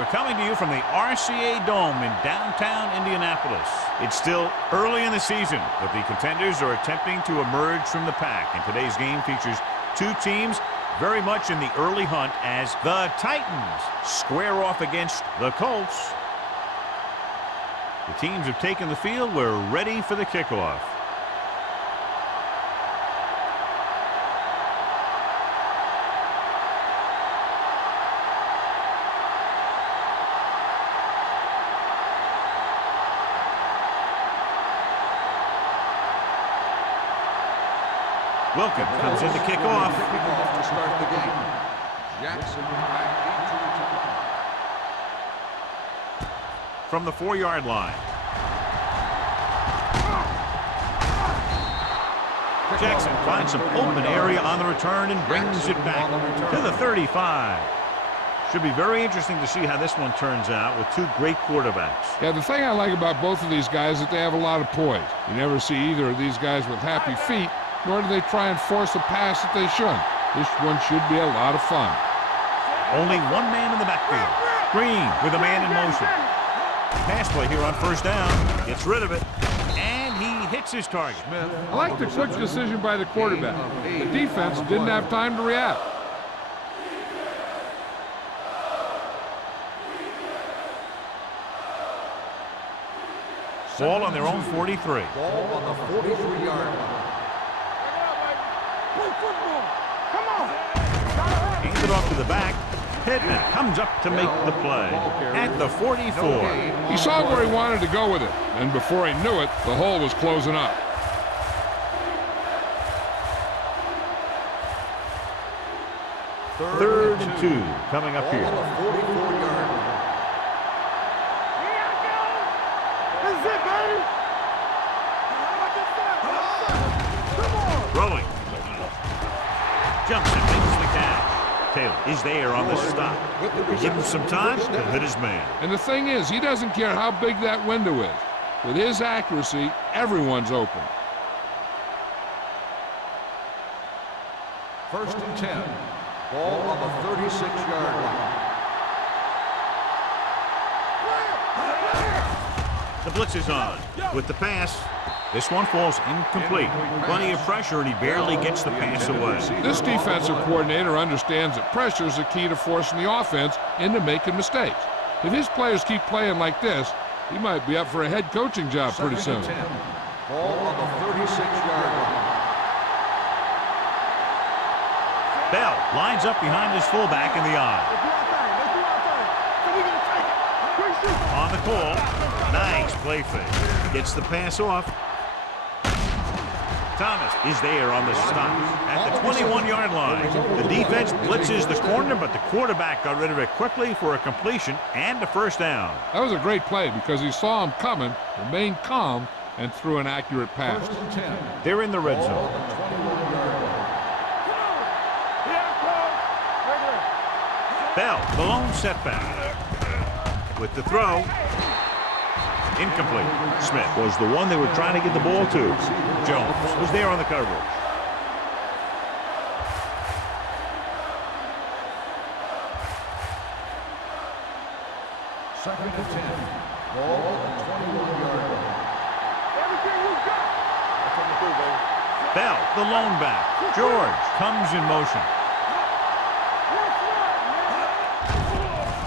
We're coming to you from the RCA Dome in downtown Indianapolis. It's still early in the season, but the contenders are attempting to emerge from the pack. And today's game features two teams very much in the early hunt as the Titans square off against the Colts. The teams have taken the field. We're ready for the kickoff. Welcome comes in to kick off. To start the game. Jackson back into the from the 4-yard line. Jackson finds some open area on the return and brings it back to the 35. Should be very interesting to see how this one turns out with two great quarterbacks. Yeah, the thing I like about both of these guys is that they have a lot of poise. You never see either of these guys with happy feet, nor do they try and force a pass that they shouldn't. This one should be a lot of fun. Only one man in the backfield. Green with a man in motion. Pass play here on first down. Gets rid of it. And he hits his target. I like the quick decision by the quarterback. The defense didn't have time to react. Ball on their own 43. ball on the 43-yard line. Hands it off to the back. Pittman comes up to make the play at the 44. He saw where he wanted to go with it, and before he knew it, the hole was closing up. Third and 2 coming up here. On the 44-yard line. Throwing. Jumps and makes the catch. Taylor is there on the stop. Give him some time to hit his man. And the thing is, he doesn't care how big that window is. With his accuracy, everyone's open. First and 10. Ball on the 36-yard line. The blitz is on. With the pass, this one falls incomplete. Plenty of pressure, and he barely gets the pass away. This defensive coordinator understands that pressure is the key to forcing the offense into making mistakes. If his players keep playing like this, he might be up for a head coaching job pretty soon. Second and 10. Ball on the 36-yard line. Bell lines up behind his fullback in the eye. On the call. Nice play fake. Gets the pass off. Thomas is there on the stop at the 21-yard line. The defense blitzes the corner, but the quarterback got rid of it quickly for a completion and a first down. That was a great play because he saw him coming, remained calm, and threw an accurate pass. First and 10. They're in the red Ball zone. on the 21-yard line. Bell, the lone setback. With the throw. Incomplete. Smith was the one they were trying to get the ball to. Jones was there on the coverage. Second and 10. Ball on the 21-yard line. Bell, the lone back. George comes in motion.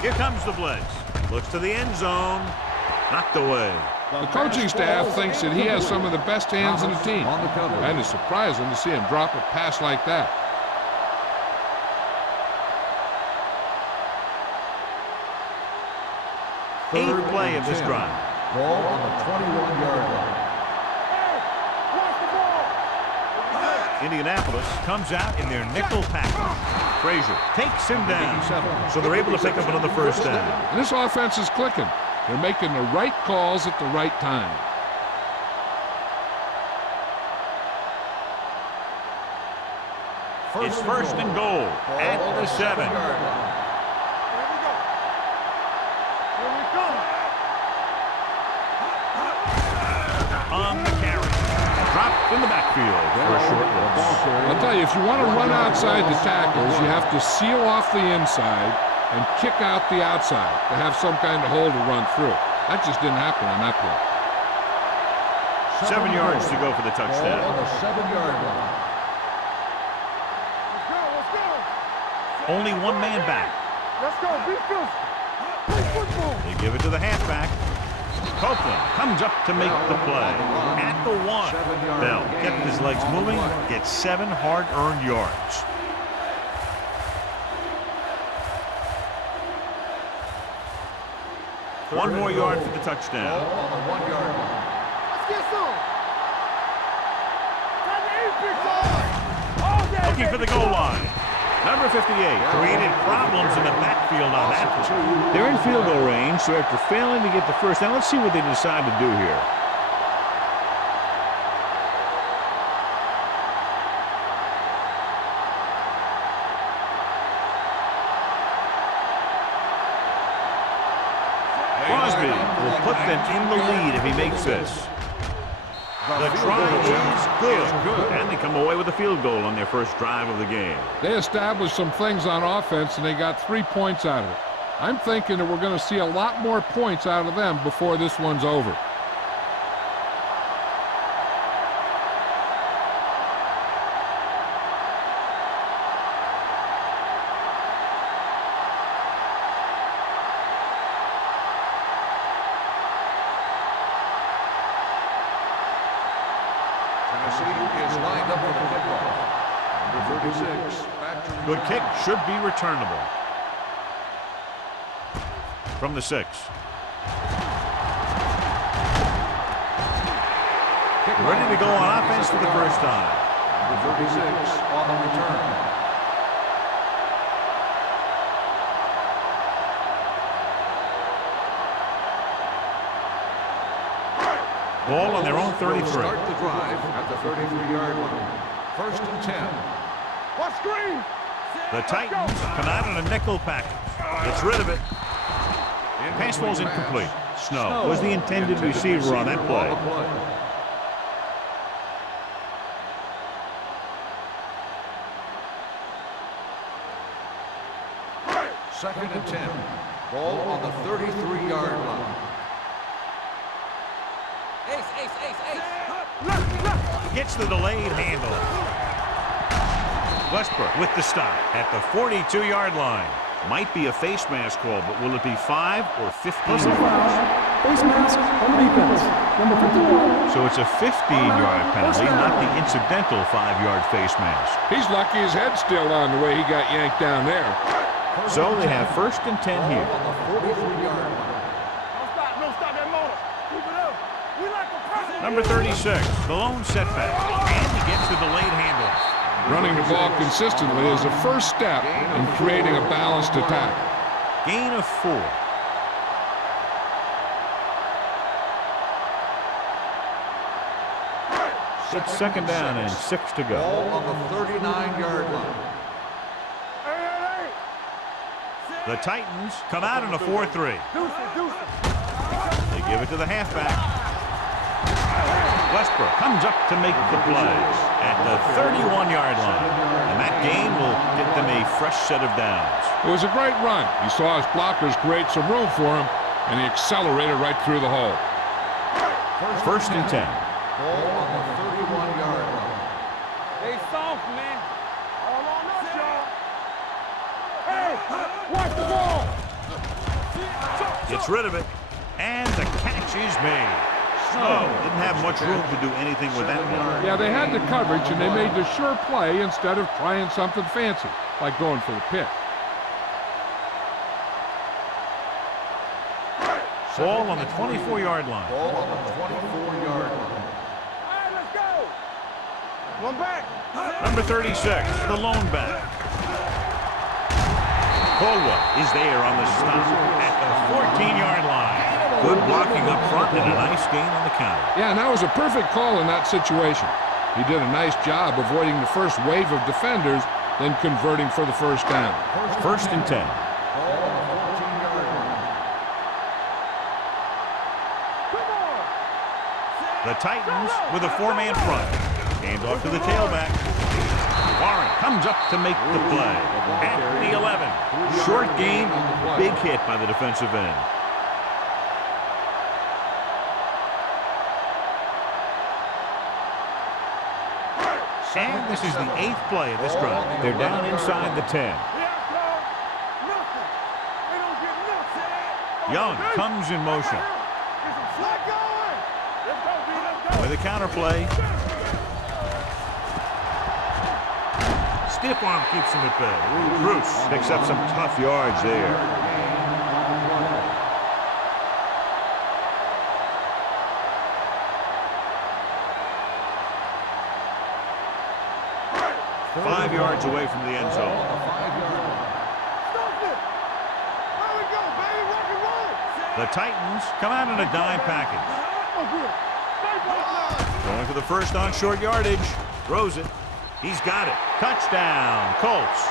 Here comes the blitz. Looks to the end zone. Knocked away. The coaching staff thinks that he has some of the best hands in the team, and it's surprising to see him drop a pass like that. Eighth play of this drive. Ball on the 21-yard line. Indianapolis comes out in their nickel package. Frazier takes him down, so they're able to pick up another first down. And this offense is clicking. They're making the right calls at the right time. It's first and goal at the 7. On the carry. Dropped in the backfield for a short loss. I'll tell you, if you want to run outside the tackles, you have to seal off the inside and kick out the outside to have some kind of hole to run through. That just didn't happen on that play. 7 yards to go for the touchdown. Ball on the 7-yard line. Only one man back. Let's go. Be physical. Play football. They give it to the halfback. Copeland comes up to make the play. At the 1. Bell kept his legs moving, gets 7 hard-earned yards. One more yard for the touchdown. Ball on the 1-yard line. Let's get some. Time to eat, big boy. All day, Looking for the goal line. Number 58 created problems in the backfield on that. They're in field goal range, so after failing to get the first down, let's see what they decide to do here. Crosby will put them in the lead if he makes this. The try is good, and they come away with a field goal on their first drive of the game. They established some things on offense, and they got 3 points out of it. I'm thinking that we're going to see a lot more points out of them before this one's over. Is lined up for the kickoff. Number 36. Good kick should be returnable. From the 6. Ready to go on offense for the first time. Number 36 on the return. Ball on their own 33. Start the drive at the 33-yard line. 1st and 10. What screen? The Titans come out in a nickel package. Gets rid of it. Pass ball's incomplete. Snow was the intended receiver on that play. 2nd and 10. Ball on the 33-yard line. Gets the delayed handle. Westbrook with the stop at the 42-yard line. Might be a face mask call, but will it be 5 or 15 yards? Face mask on the defense. Number 51. So it's a 15-yard penalty, not the incidental 5-yard face mask. He's lucky his head's still on the way he got yanked down there. So they have 1st and 10 here. On the 43-yard line. Don't stop that motor. Keep it up. We like a president. Number 36, the lone setback. And he gets the delayed handoff. Running the ball consistently is the first step in creating a balanced attack. Gain of 4. It's 2nd down and 6 to go. Ball on the 39-yard line. Hey. The Titans come out in a 4-3. Deuce it. They give it to the halfback. Westbrook comes up to make the play at the 31-yard line. And that gain will get them a fresh set of downs. It was a great run. He saw his blockers create some room for him, and he accelerated right through the hole. 1st and 10. Ball on the 31-yard line. They soft, man. All on us, y'all. Hey, watch the ball. Gets rid of it. And the catch is made. Snow didn't have much room to do anything with that one. Yeah, they had the coverage, and they made the sure play instead of trying something fancy, like going for the pick. Ball on the 24-yard line. Ball on the 24-yard line. All right, let's go. One back. Number 36, the lone back. Caldwell is there on the stop at the 14-yard line. Good blocking up front and a nice gain on the counter. Yeah, and that was a perfect call in that situation. He did a nice job avoiding the first wave of defenders, then converting for the first down. 1st and 10. Ball on the 14-yard line. Come on. The Titans with a 4-man front. Hands off to the tailback. Warren comes up to make the play. At the 11. Short game, big hit by the defensive end. And this is the 8th play of this drive. They're down inside the 10. Young comes in motion. With a counter play. Stiff arm keeps him at bay. Bruce picks up some tough yards there. Five yards away from the end zone. The Titans come out in a dime package. Going for the first on short yardage. Throws it. He's got it. Touchdown, Colts.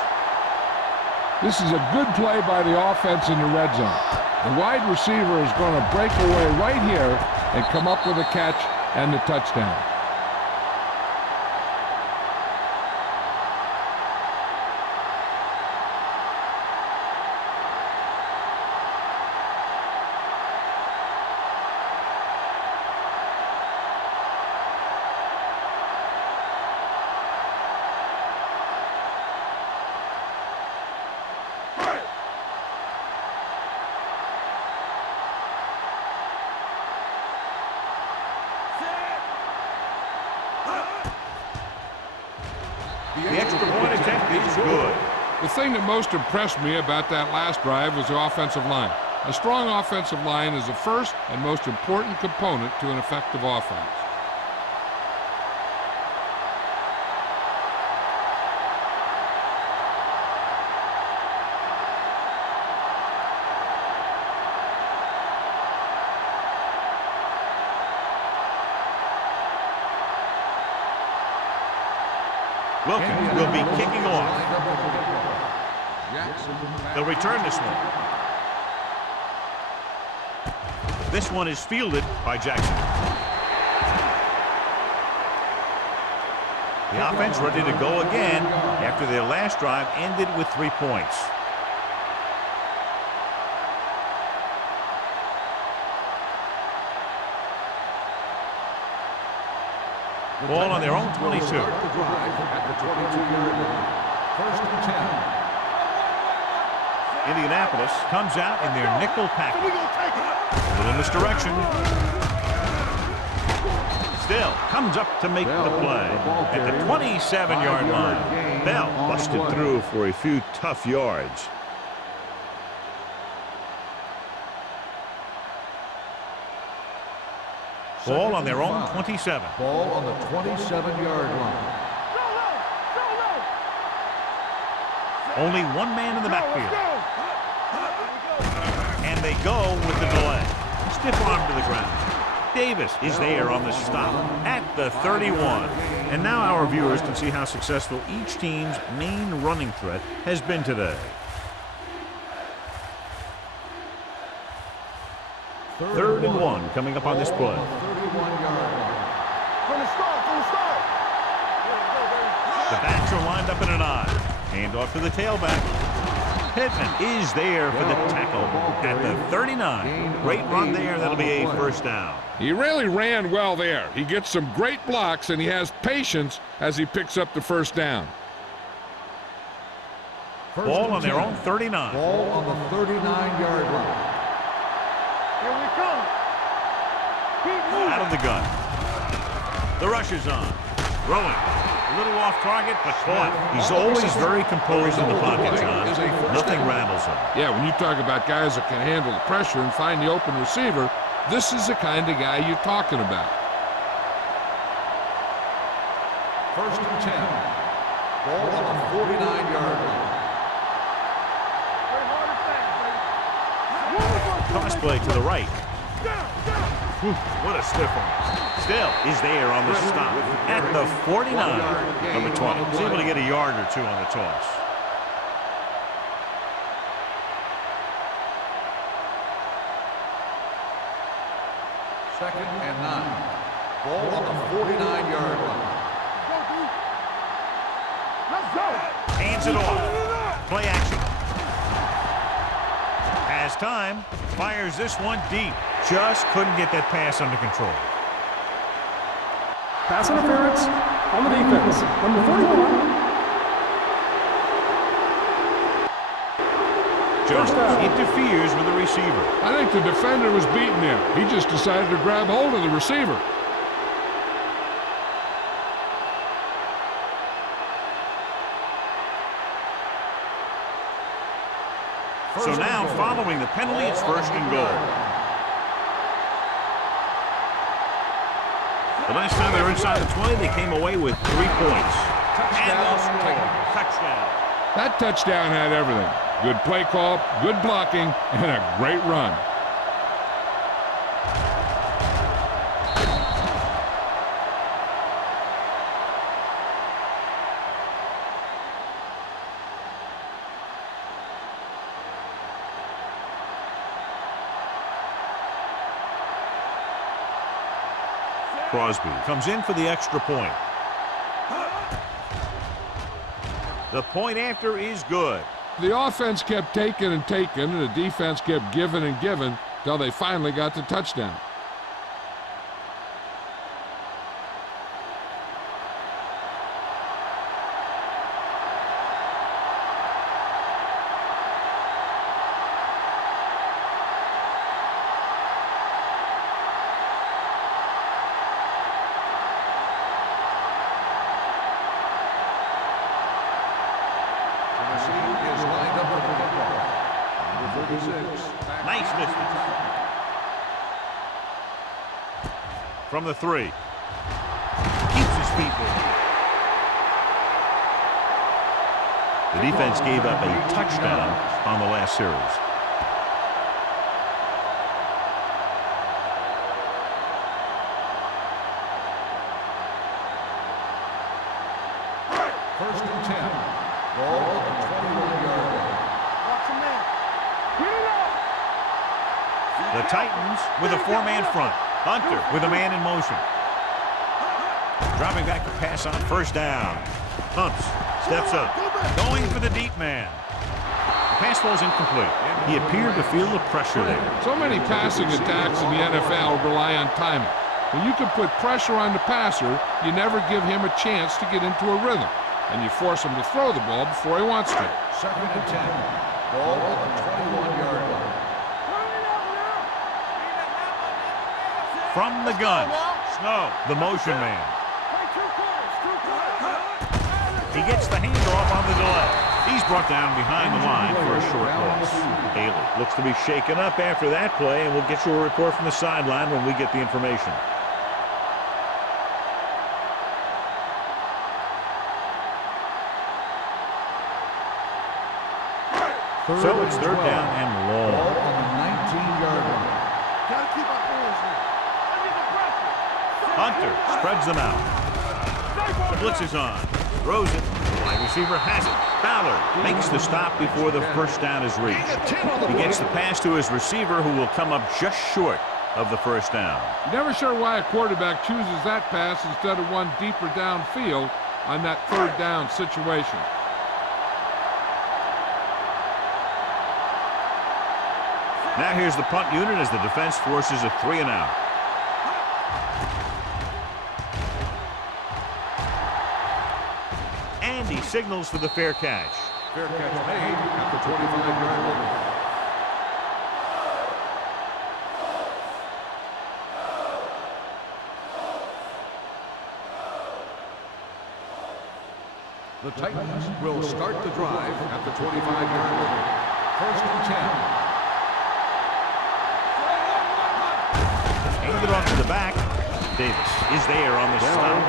This is a good play by the offense in the red zone. The wide receiver is going to break away right here and come up with a catch and the touchdown. The extra point attempt is good. The thing that most impressed me about that last drive was the offensive line. A strong offensive line is the first and most important component to an effective offense. Wilkins will be kicking off. They'll return this one. This one is fielded by Jackson. The offense ready to go again after their last drive ended with 3 points. Ball on their own 22. At the 22-yard line. First and 10. Indianapolis comes out in their nickel package. In this direction. Still comes up to make the play. At the 27-yard line. Bell busted through for a few tough yards. Ball on their own 27. Ball on the 27-yard line. Only one man in the backfield. And they go with the delay. Stiff arm to the ground. Davis is there on the stop at the 31. And now our viewers can see how successful each team's main running threat has been today. Third and 1 coming up on this play. The backs are lined up in an I. Hand off to the tailback. Pittman is there for the tackle at the 39. Great run there. That'll be a first down. He really ran well there. He gets some great blocks, and he has patience as he picks up the first down. Ball on their own 39. Ball on the 39-yard line. Out of the gun. The rush is on. Throwing. A little off target, but caught. He's always very composed in the pocket, John. Nothing rattles him. Yeah, when you talk about guys that can handle the pressure and find the open receiver, this is the kind of guy you're talking about. First and 10. Ball on the 49-yard line. Cross play to the right. What a stiff one. Still is there on the stop at the 49. Number 20. He's able to get a yard or two on the toss. Second and 9. Ball on the 49-yard line. Hands it off. Play action. Has time. Fires this one deep. Just couldn't get that pass under control. Pass interference on the defense. Number 41. Jones interferes with the receiver. I think the defender was beaten there. He just decided to grab hold of the receiver. So now, following the penalty, it's first and goal. The last time they were inside the 20, they came away with 3 points. And they'll score. Touchdown. That touchdown had everything. Good play call, good blocking, and a great run. Crosby comes in for the extra point. The point after is good. The offense kept taking and taking, and the defense kept giving and giving till they finally got the touchdown. Nice distance. From the 3. Keeps his feet moving. The defense gave up a touchdown on the last series. First and 10. Ball on the 21-yard line. The Titans with a 4-man front. Hunter with a man in motion. Dropping back to pass on first down. Pumps, steps up, going for the deep man. The pass falls incomplete. He appeared to feel the pressure there. So many passing attacks in the NFL rely on timing. When you can put pressure on the passer, you never give him a chance to get into a rhythm, and you force him to throw the ball before he wants to. Second and 10. Ball on the 21-yard line. From the gun, Snow, the motion man. He gets the handoff on the delay. He's brought down behind the line for a short loss. Haley looks to be shaken up after that play, and we'll get you a report from the sideline when we get the information. So it's third down and long. Ball on the 19-yard line. Hunter spreads them out. The blitz is on. Throws it. The wide receiver has it. Ballard makes the stop before the first down is reached. He gets the pass to his receiver, who will come up just short of the first down. You're never sure why a quarterback chooses that pass instead of one deeper downfield on that third down situation. Now here's the punt unit as the defense forces a 3-and-out. And he signals for the fair catch. Fair catch made at the 25-yard line. The Titans will start the drive at the 25-yard line. First and 10. Handed off to the back. Davis is there on the stop.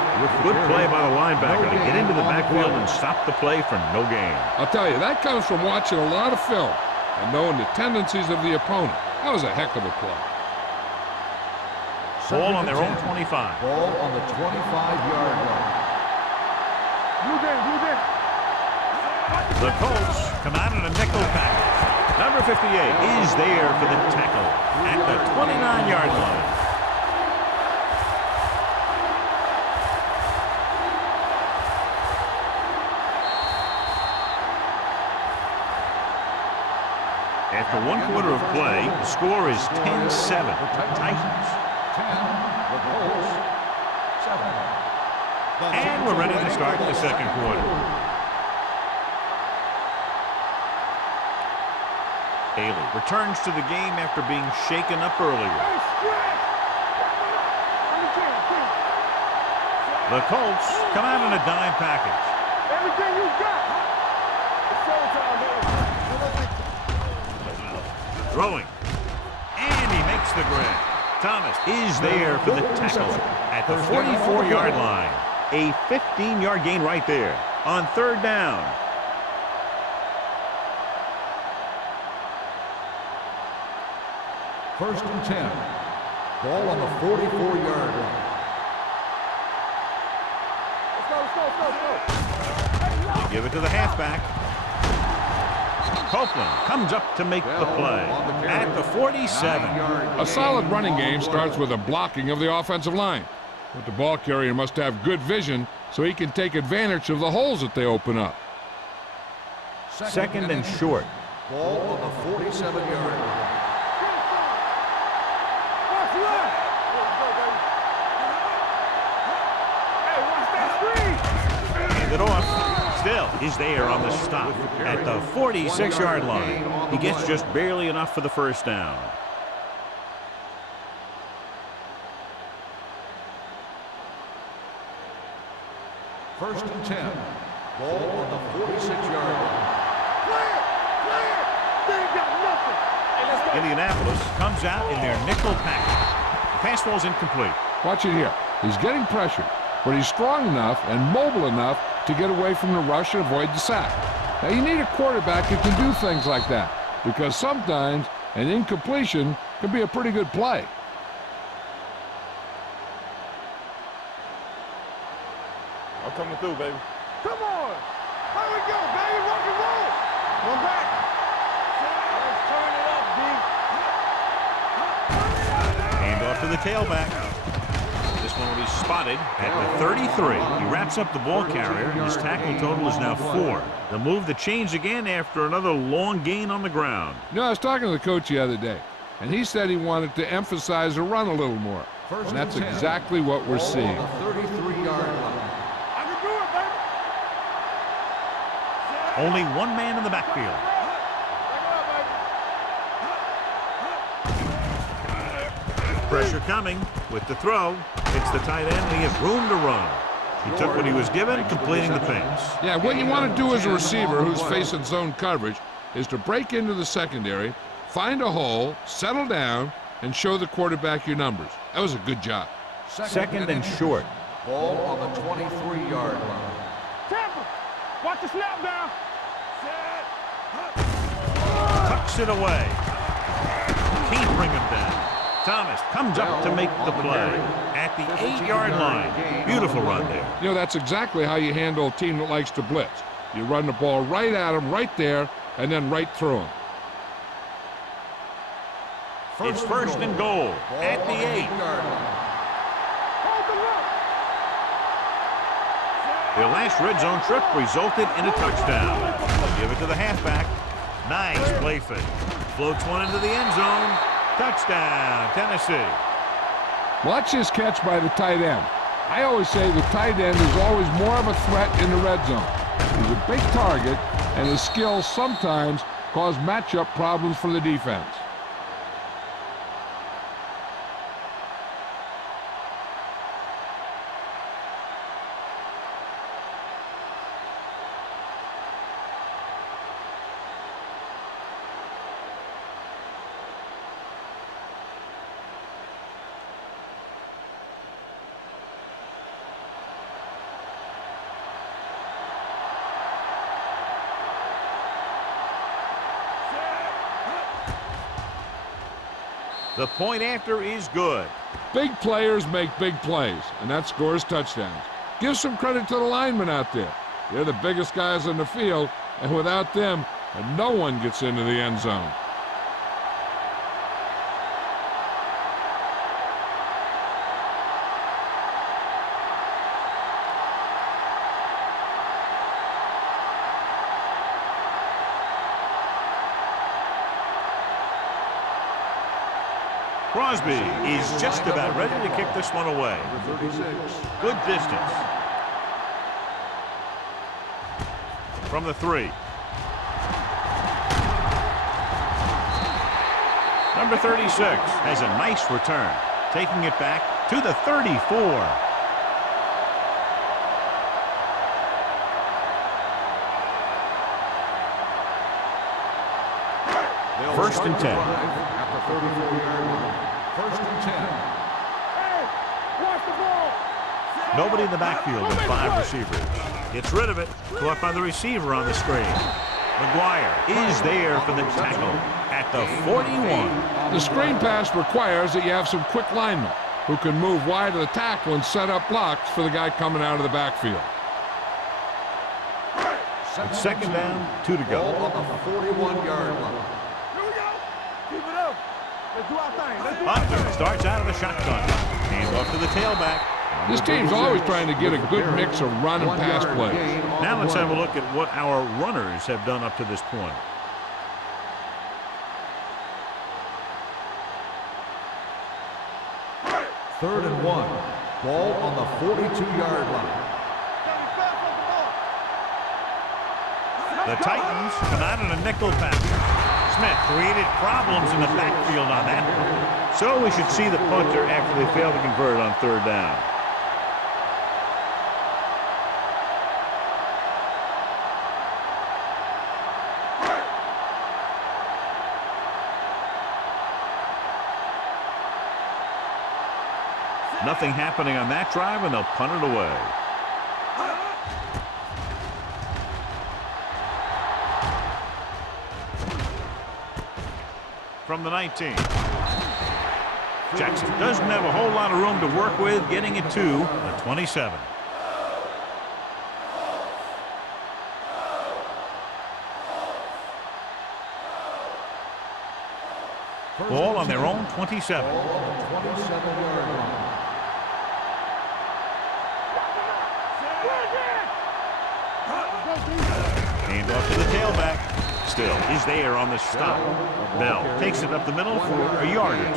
Good play by the linebacker to get into the backfield and stop the play for no gain. I'll tell you, that comes from watching a lot of film and knowing the tendencies of the opponent. That was a heck of a play. Ball on their own 25. Ball on the 25-yard line. The Colts come out in a nickel package. Number 58 is there for the tackle at the 29-yard line. After 1 quarter of play, the score is 10-7. Titans. 10, the Colts, 7. And we're ready to start the second quarter. Haley returns to the game after being shaken up earlier. The Colts come out in a dime package. Everything you got. It's showtime, baby. Throwing. And he makes the grab. Thomas is there for the tackle at the 44-yard line. A 15-yard gain right there on third down. First and 10. Ball on the 44-yard line. Let's go. Give it to the halfback. Copeland comes up to make the play at the 47. A solid running game starts with a blocking of the offensive line. But the ball carrier must have good vision so he can take advantage of the holes that they open up. Second and short. Ball on the 47-yard line. Watch left. Hey, watch that screen. Hand it off. Still, he's there on the stop at the 46-yard line. He gets just barely enough for the first down. First and 10. Ball on the 46-yard line. Clear. They ain't got nothing. Hey, let's go. Indianapolis comes out in their nickel package. The pass ball's incomplete. Watch it here. He's getting pressured, but he's strong enough and mobile enough to get away from the rush and avoid the sack. Now, you need a quarterback who can do things like that, because sometimes an incompletion can be a pretty good play. I'm coming through, baby. Come on. Here we go, baby. Rock and roll. One back. Let's turn it up, D. Hand off to the tailback. This one will be spotted at the 33. He wraps up the ball carrier, and his tackle total is now 4. The move to change again after another long gain on the ground. You know, I was talking to the coach the other day, and he said he wanted to emphasize the run a little more. And that's exactly what we're seeing. Ball on the 33-yard line. I can do it, baby. Only one man in the backfield. Pressure coming with the throw. It's the tight end, and he has room to run. He took what he was given, completing the pass. Yeah, what you want to do as a receiver who's facing zone coverage is to break into the secondary, find a hole, settle down, and show the quarterback your numbers. That was a good job. Second and short. Ball on the 23-yard line. Tampa. Watch the snap down. Tucks it away. Can't bring him down. Thomas comes up to make the play at the 8-yard line. Beautiful run there. You know, that's exactly how you handle a team that likes to blitz. You run the ball right at them, right there, and then right through them. It's first and goal at the 8. Hold the look. Their last red zone trip resulted in a touchdown. Give it to the halfback. Nice play fake. Floats one into the end zone. Touchdown, Tennessee. Watch this catch by the tight end. I always say the tight end is always more of a threat in the red zone. He's a big target, and his skills sometimes cause matchup problems for the defense. The point after is good. Big players make big plays, and that scores touchdowns. Give some credit to the linemen out there. They're the biggest guys on the field, and without them, no one gets into the end zone. Crosby is just about ready to kick this one away. Number 36. Good distance. From the 3. Number 36 has a nice return, taking it back to the 34. First and 10. At the 34-yard line. First and 10. Hey, watch the ball. Nobody in the backfield with 5 receivers. Gets rid of it. Caught by the receiver on the screen. McGuire is there for the tackle at the 41. The screen pass requires that you have some quick linemen who can move wide of the tackle and set up blocks for the guy coming out of the backfield. It's second down, 2 to go. Ball on the 41-yard line. Here we go. Keep it up. Let's do our thing. Let's do our Hunter thing. starts out of the shotgun. Hands off to the tailback. This team's always trying to get a good mix of run and pass plays. Now let's have a look at what our runners have done up to this point. Third and 1. Ball on the 42-yard line. The Titans come out in a nickel package. Smith created problems in the backfield on that. So we should see the punter after they fail to convert on third down. Nothing happening on that drive, and they'll punt it away. From the 19. Jackson doesn't have a whole lot of room to work with, getting it to the 27. Ball on their own 27. Ball on the 27-yard line. Hand off to the tailback. Still is there on the stop. Bell takes it up the middle for a yard or 2.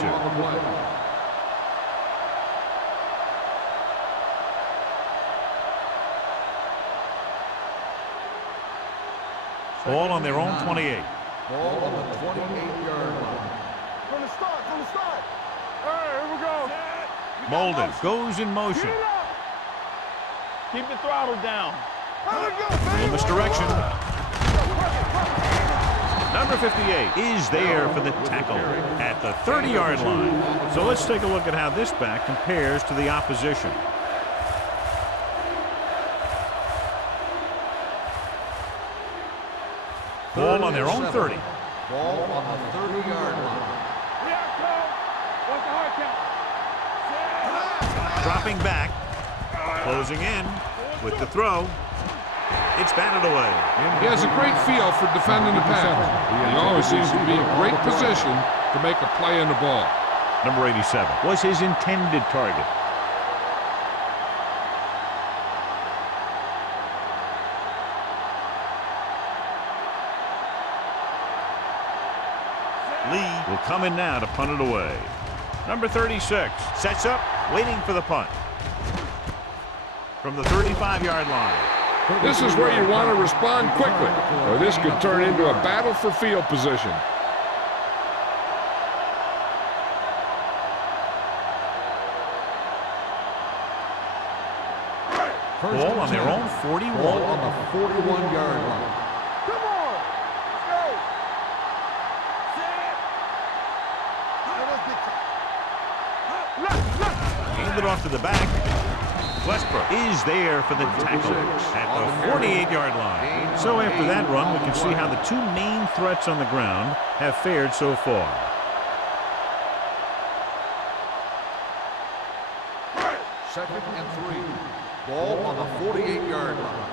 Ball on their own 28. Ball on the 28-yard line. From the start, from the start. All right, here we go. Molden goes in motion. Get it up. Keep the throttle down. Here we go, Little baby. misdirection. Number 58 is there for the tackle at the 30-yard line. So let's take a look at how this back compares to the opposition. Ball on their own 30. Ball on the 30-yard line. Here I come. What's the hard count? Dropping back. Closing in with the throw. It's batted away. He has a great feel for defending the pass. He always seems to be in great position to make a play in the ball. Number 87 was his intended target. Lee will come in now to punt it away. Number 36 sets up, waiting for the punt. From the 35-yard line. This is where you want to respond quickly, or this could turn into a battle for field position. Ball on their own 41. Ball on the 41-yard line. Come on. Let's go. Handed off to the back. Westbrook is there for the tackle at the 48-yard line. So after that run, we can see how the two main threats on the ground have fared so far. Second and 3. Ball on the 48-yard line.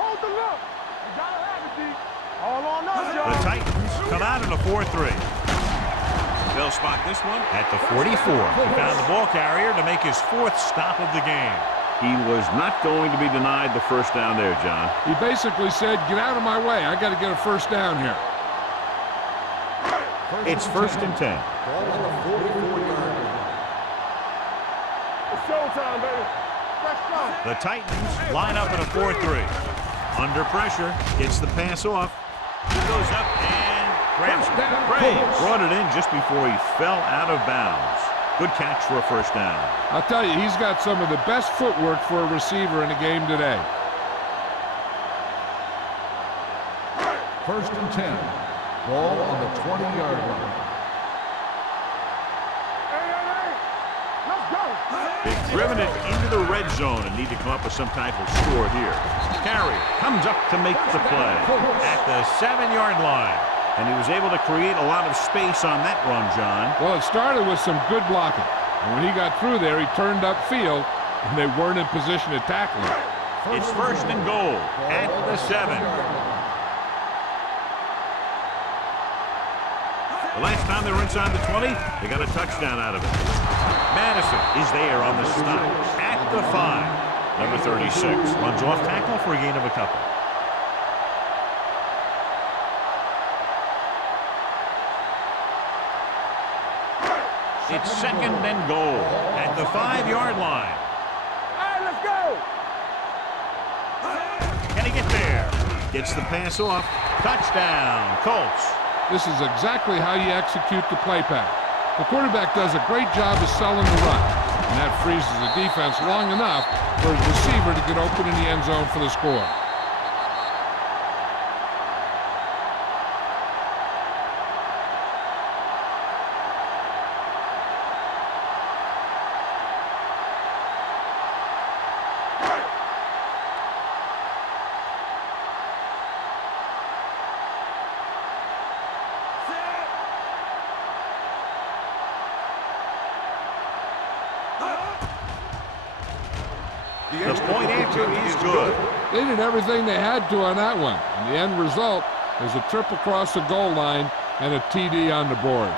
Hold the look. You gotta have it, D. All on us, y'all. The Titans come out in a 4-3. They'll spot this one at the 44. He found the ball carrier to make his 4th stop of the game. He was not going to be denied the first down there, John. He basically said, get out of my way. I got to get a first down here. It's first and 10. Ball on the 44-yard line. It's showtime, baby. Let's go. The Titans line up in a 4-3. Under pressure, gets the pass off. He goes up and grabs it. Brought it in just before he fell out of bounds. Good catch for a first down. I'll tell you, he's got some of the best footwork for a receiver in the game today. First and 10. Ball on the 20-yard line. Hey. Let's go. They've driven it into the red zone and need to come up with some type of score here. Carrier comes up to make the play at the 7-yard line. And he was able to create a lot of space on that run, John. Well, it started with some good blocking. And when he got through there, he turned upfield, and they weren't in position to tackle him. It's first and goal at the 7. The last time they were inside the 20, they got a touchdown out of it. Madison is there on the stop at the 5. Number 36 runs off tackle for a gain of a couple. It's second and goal at the 5-yard line. All right, let's go. Can he get there? Gets the pass off. Touchdown, Colts. This is exactly how you execute the play pass. The quarterback does a great job of selling the run, and that freezes the defense long enough for his receiver to get open in the end zone for the score. The point answer is good. They did everything they had to on that one, and the end result is a trip across the goal line and a TD on the board.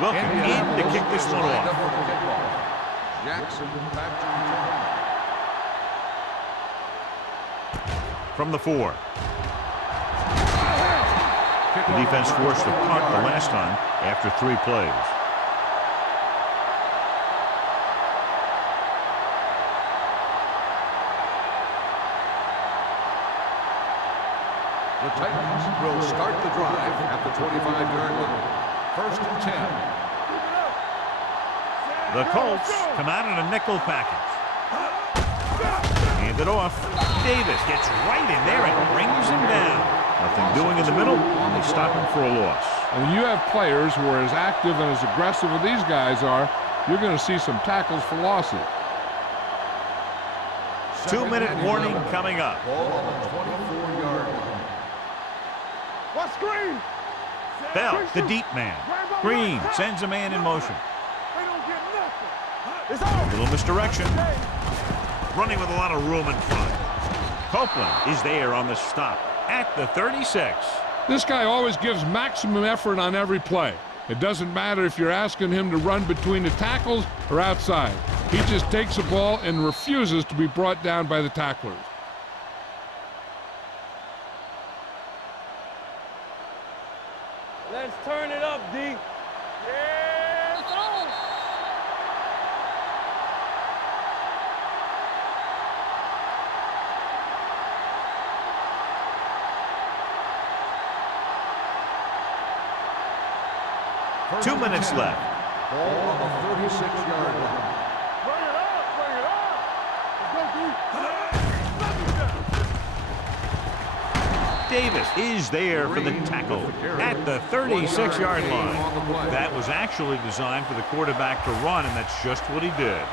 Looking in to kick this one off. Jackson Patrick. From the 4. The defense forced a punt the last time after 3 plays. The Titans will start the drive at the 25-yard line. First and 10. The Colts come out in a nickel package. Hand it off. Davis gets right in there and brings him down. Nothing doing in the middle, and they stop him for a loss. And when you have players who are as active and as aggressive as these guys are, you're going to see some tackles for losses. 2-minute warning coming up. Ball on the 24-yard line. What screen? Bell, the deep man. Green sends a man in motion. They don't get nothing. It's A over. little misdirection. Running with a lot of room in front. Copeland is there on the stop at the 36. This guy always gives maximum effort on every play. It doesn't matter if you're asking him to run between the tackles or outside. He just takes the ball and refuses to be brought down by the tacklers. Let's turn it up, D. Yeah, it's on. First 2 and minutes 10. left. Ball on the 36-yard line. Bring it up, bring it up. Let's go, D. Davis is there for the tackle at the 36-yard line. That was actually designed for the quarterback to run, and that's just what he did.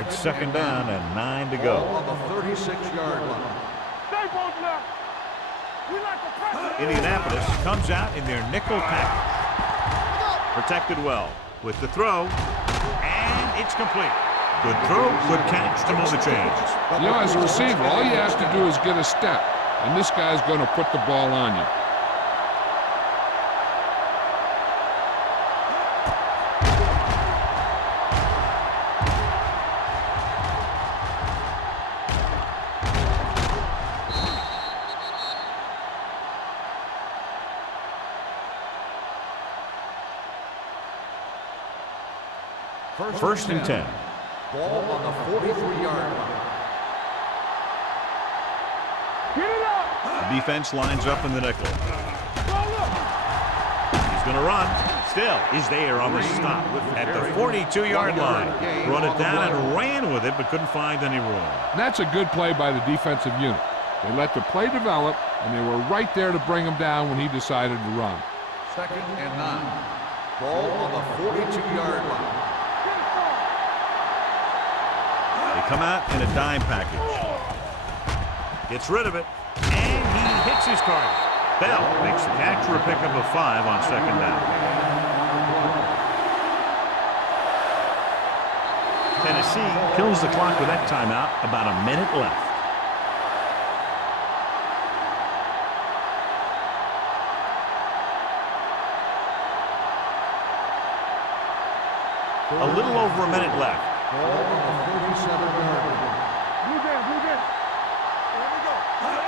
It's second down and 9 to Ball go. on the 36-yard line. Stay both left. We like the pressure. Indianapolis comes out in their nickel package. Protected well with the throw, and it's complete. Good throw, good catch to move the chains. You know, as a receiver, all you have to do is get a step, and this guy's going to put the ball on you. First and 10. Ball on the 43-yard line. Get it up. The defense lines up in the nickel. He's going to run. Still, he's there on the stop at the 42-yard line. Brought it down and ran with it, but couldn't find any room. And that's a good play by the defensive unit. They let the play develop, and they were right there to bring him down when he decided to run. 2nd and 9. Ball on the 42-yard line. They come out in a dime package. Gets rid of it, and he hits his target. Bell makes the catch for a pickup of 5 on 2nd down. Tennessee kills the clock with that timeout. About a minute left. A little over a minute left. Ball on the 47-yard line.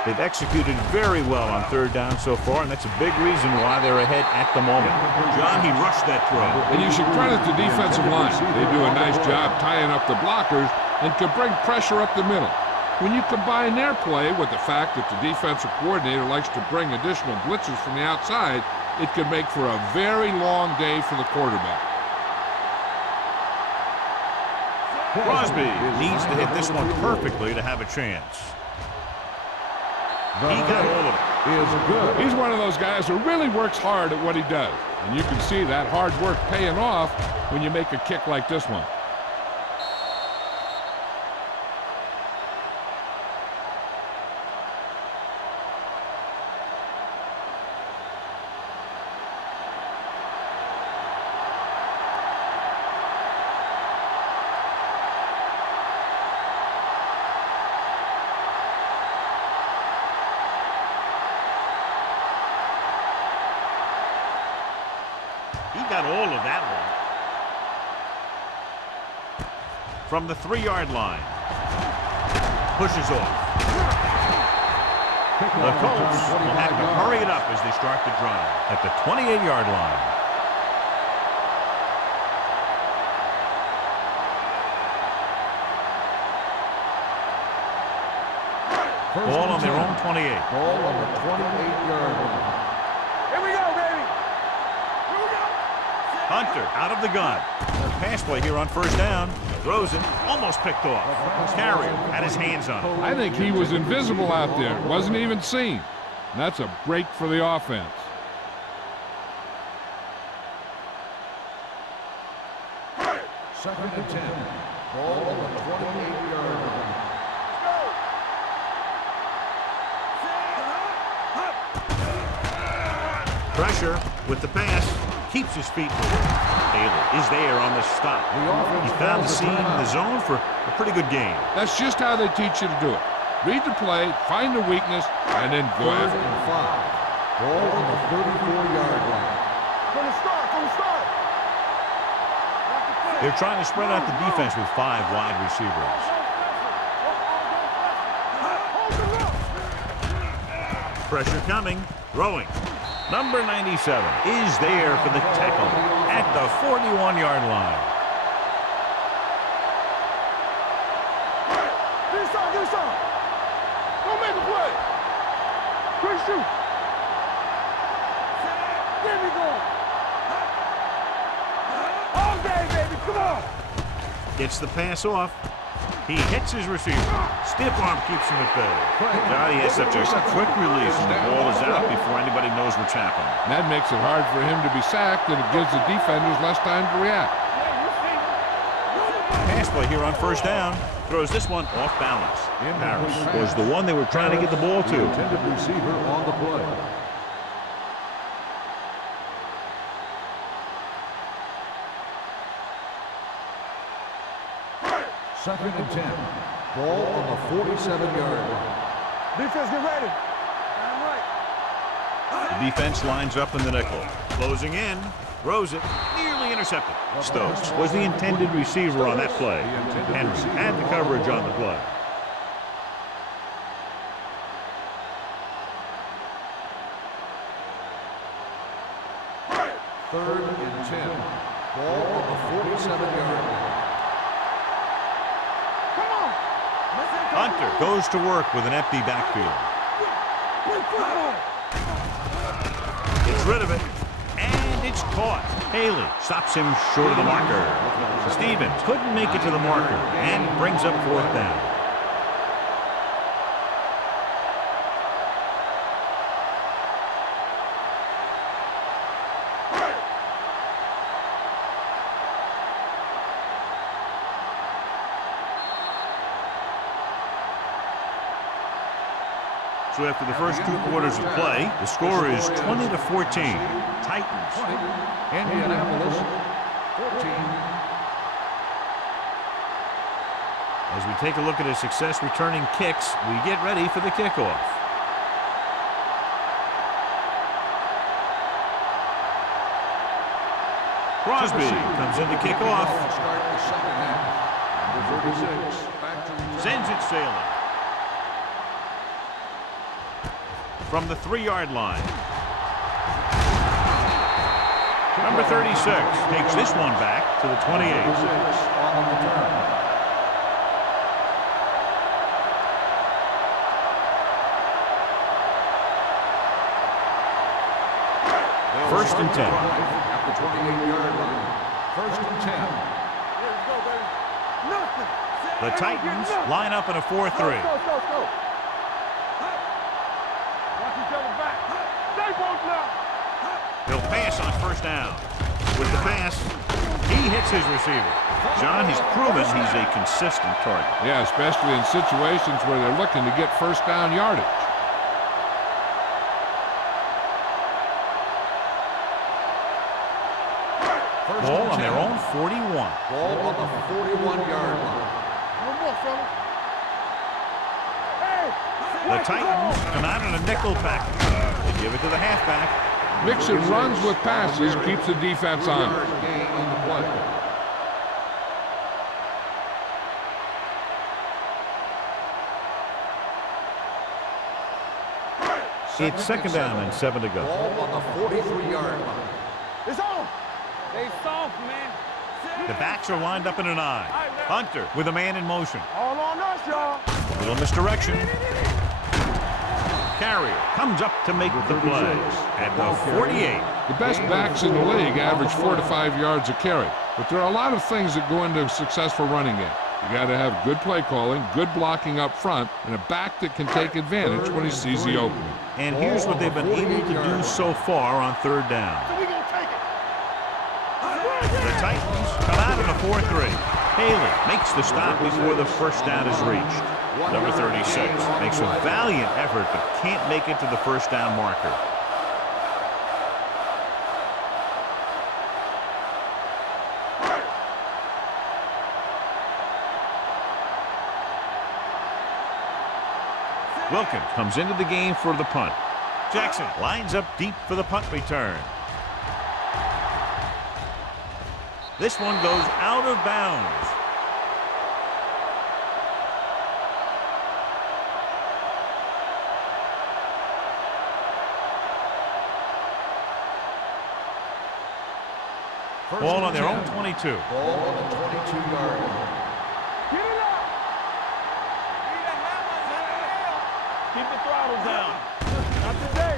They've executed very well on 3rd down so far, and that's a big reason why they're ahead at the moment. John, he rushed that throw. And you should credit the defensive line. They do a nice job tying up the blockers and can bring pressure up the middle. When you combine their play with the fact that the defensive coordinator likes to bring additional blitzes from the outside, it can make for a very long day for the quarterback. Crosby needs to hit this one perfectly to have a chance. He got all of it. Is good. He's one of those guys who really works hard at what he does. And you can see that hard work paying off when you make a kick like this one. He got all of that one. From the 3-yard line. Pushes off. The Colts will have to hurry it up as they start the drive at the 28-yard line. Ball on their own 28. Ball on the 28-yard line. Here we go, baby. Here we go. Hunter out of the gun. Pass play here on 1st down. Throws it. Almost picked off. Carrier had his hands on it. I think he was invisible out there. Wasn't even seen. And that's a break for the offense. Second and 10. Ball on the 28-yard line. Pressure with the pass. Keeps his feet moving. Taylor is there on the stop. He found the seam in the zone for a pretty good game. That's just how they teach you to do it. Read the play, find the weakness, and then go Third after it. and 5. Ball on the 34-yard line. From the start. They're trying to spread out the defense with 5 wide receivers. Pressure coming. Throwing. Number 97 is there for the tackle at the 41-yard line. Give me some. Don't make a play. Quick shoot. Get me going. All day, baby. Come on. Gets the pass off. He hits his receiver. Stiff arm keeps him at bay. Johnny has such a quick release, and the ball is out before anybody knows what's happening. That makes it hard for him to be sacked, and it gives the defenders less time to react. Pass play here on 1st down. Throws this one off balance. Harris was the one they were trying to get the ball The to. intended receiver on the play. Second and 10. Ball on the 47-yard line. Defense, get ready. The defense lines up in the nickel. Closing in. Throws it. Nearly intercepted. Stokes was the intended receiver on that play. Henry had the coverage on the play. Third and 10. Ball on the 47-yard line. Hunter goes to work with an empty backfield. Gets rid of it. And it's caught. Haley stops him short of the marker. Stevens couldn't make it to the marker and brings up fourth down. So after the first 2 quarters of play, the score is 20-14. Titans. 20. Indianapolis 14. As we take a look at his success returning kicks, we get ready for the kickoff. Crosby comes in to kick off. Start the second half. Number 36. Back to Sends it sailing. From the 3-yard line. Number 36 takes this one back to the 28. 36 on the return. First and 10. At the 28-yard line. First and 10. Let's go, baby. Nothing. The Titans line up in a 4-3. Go. Watch each other back. Stay both left. He'll pass on first down. With the pass, he hits his receiver. John has proven he's a consistent target. Yeah, especially in situations where they're looking to get first down yardage. Ball on their own 41. Ball on the 41-yard line. One more, fellas. Hey! The Titans come out in a nickel package. They give it to the halfback. Mixing runs with passes keeps the defense on. 3-yard gain on the play. It's second down and 7 to go. Ball on the 43-yard line. It's on. They soft, man. The backs are lined up in an I. Hunter with a man in motion. All on us, y'all. A little misdirection. Carrier comes up to make the play at the 48. The best backs in the league average 4 to 5 yards a carry. But there are a lot of things that go into a successful running game. You got to have good play calling, good blocking up front, and a back that can take advantage when he sees the opening. And here's what they've been able to do so far on third down. We gonna take it. The Titans come out in a 4-3. Haley makes the stop before the first down is reached. Number 36 makes a valiant effort but can't make it to the first down marker. Wilkins comes into the game for the punt. Jackson lines up deep for the punt return. This one goes out of bounds. Ball on their own 22. Ball on the 22-yard line. Get it up. Keep the throttle down. Not today.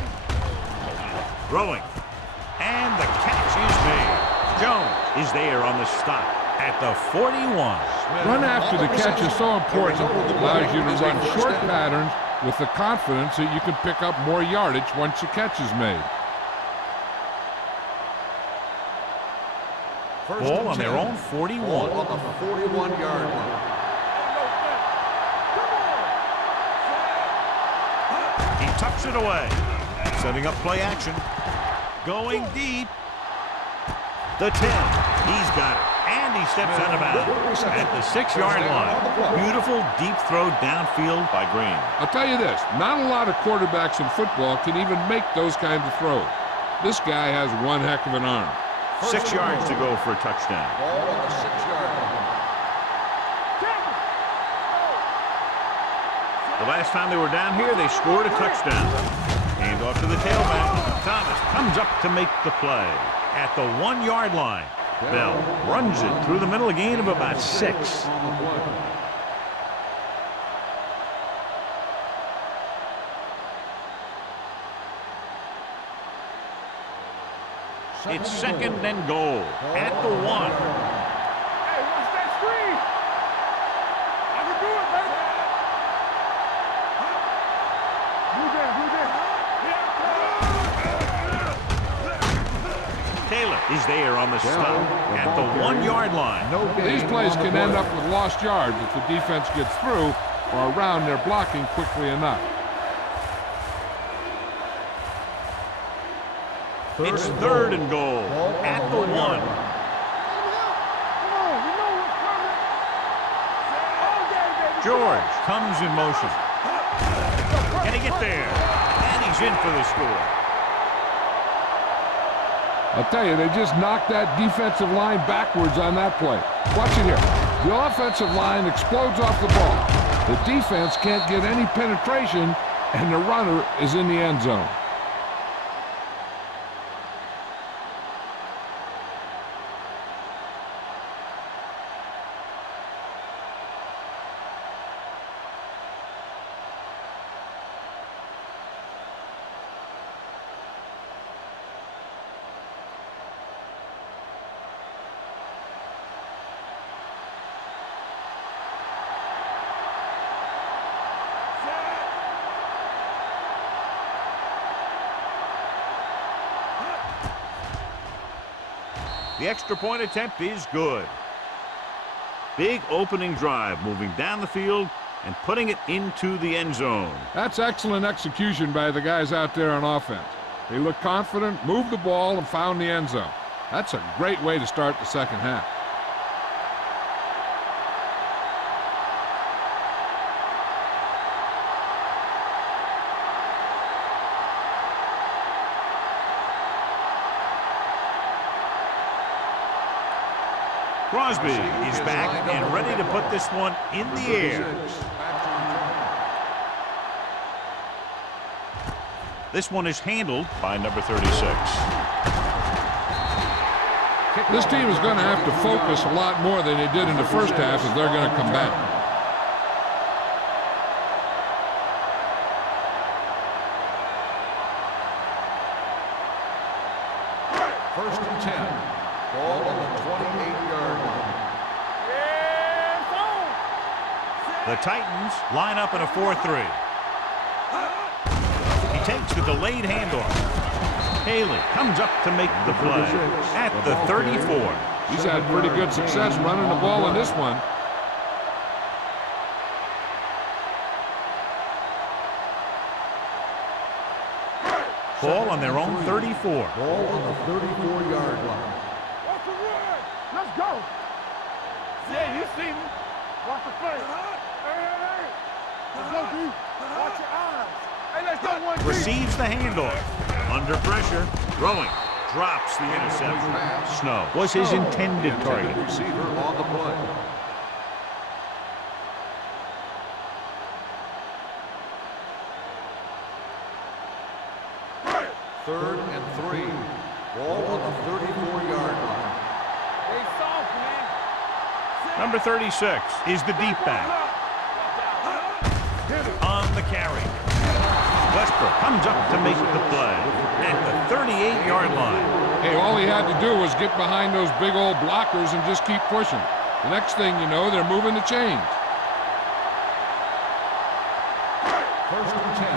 Throwing. And the catch is made. Jones is there on the stop at the 41. Run after the catch is so important. It allows you to run short patterns with the confidence that you can pick up more yardage once the catch is made. Ball on their own 41. Ball on the 41-yard line. He tucks it away. Setting up play action. Going deep. The 10. He's got it. And And he steps out of bounds at the 6-yard line. Beautiful deep throw downfield by Green. I'll tell you this, not a lot of quarterbacks in football can even make those kinds of throws. This guy has one heck of an arm. 6 yards to go for a touchdown. Ball on the 6-yard line. The last time they were down here, they scored a touchdown. Hand off to the tailback. Thomas comes up to make the play at the 1-yard line. Bell runs it through the middle, a gain of about 6. It's 2nd and goal at the 1. Hey, watch that screen. I can do it, baby. Taylor is there on the stop at the 1-yard line. These plays can end up with lost yards if the defense gets through or around their blocking quickly enough. It's 3rd and goal at the 1. Come on, you know what's coming. All day, baby. George comes in motion. Can he get there? And he's in for the score. I'll tell you, they just knocked that defensive line backwards on that play. Watch it here. The offensive line explodes off the ball. The defense can't get any penetration, and the runner is in the end zone. The extra point attempt is good. Big opening drive, moving down the field and putting it into the end zone. That's excellent execution by the guys out there on offense. They looked confident, moved the ball, and found the end zone. That's a great way to start the second half. Crosby is back and ready to put this one in the air. This one is handled by number 36. This team is going to have to focus a lot more than they did in the first half if they're going to come back. First and 10. Ball on the 28-yard line. The Titans line up in a 4-3. He takes the delayed handoff. Haley comes up to make the play at the 34. He's had pretty good success running the ball in this one. Ball on their own 34. Ball on the 34-yard line. Watch the run. Let's go. Yeah, you see me. Watch the play. Hey. Let's go, D. Watch your eyes. Hey, let's go, 1D. Receives the handoff. Under pressure. Throwing. Drops the interception. Snow was his intended target. Receiver on the play. Third and 3. Ball on the 34-yard line. They soft, man. Number 36 is the deep back. On the carry. Westbrook comes up to make the play at the 38-yard line. Hey, all he had to do was get behind those big old blockers and just keep pushing. The next thing you know, they're moving the chains. First and 10.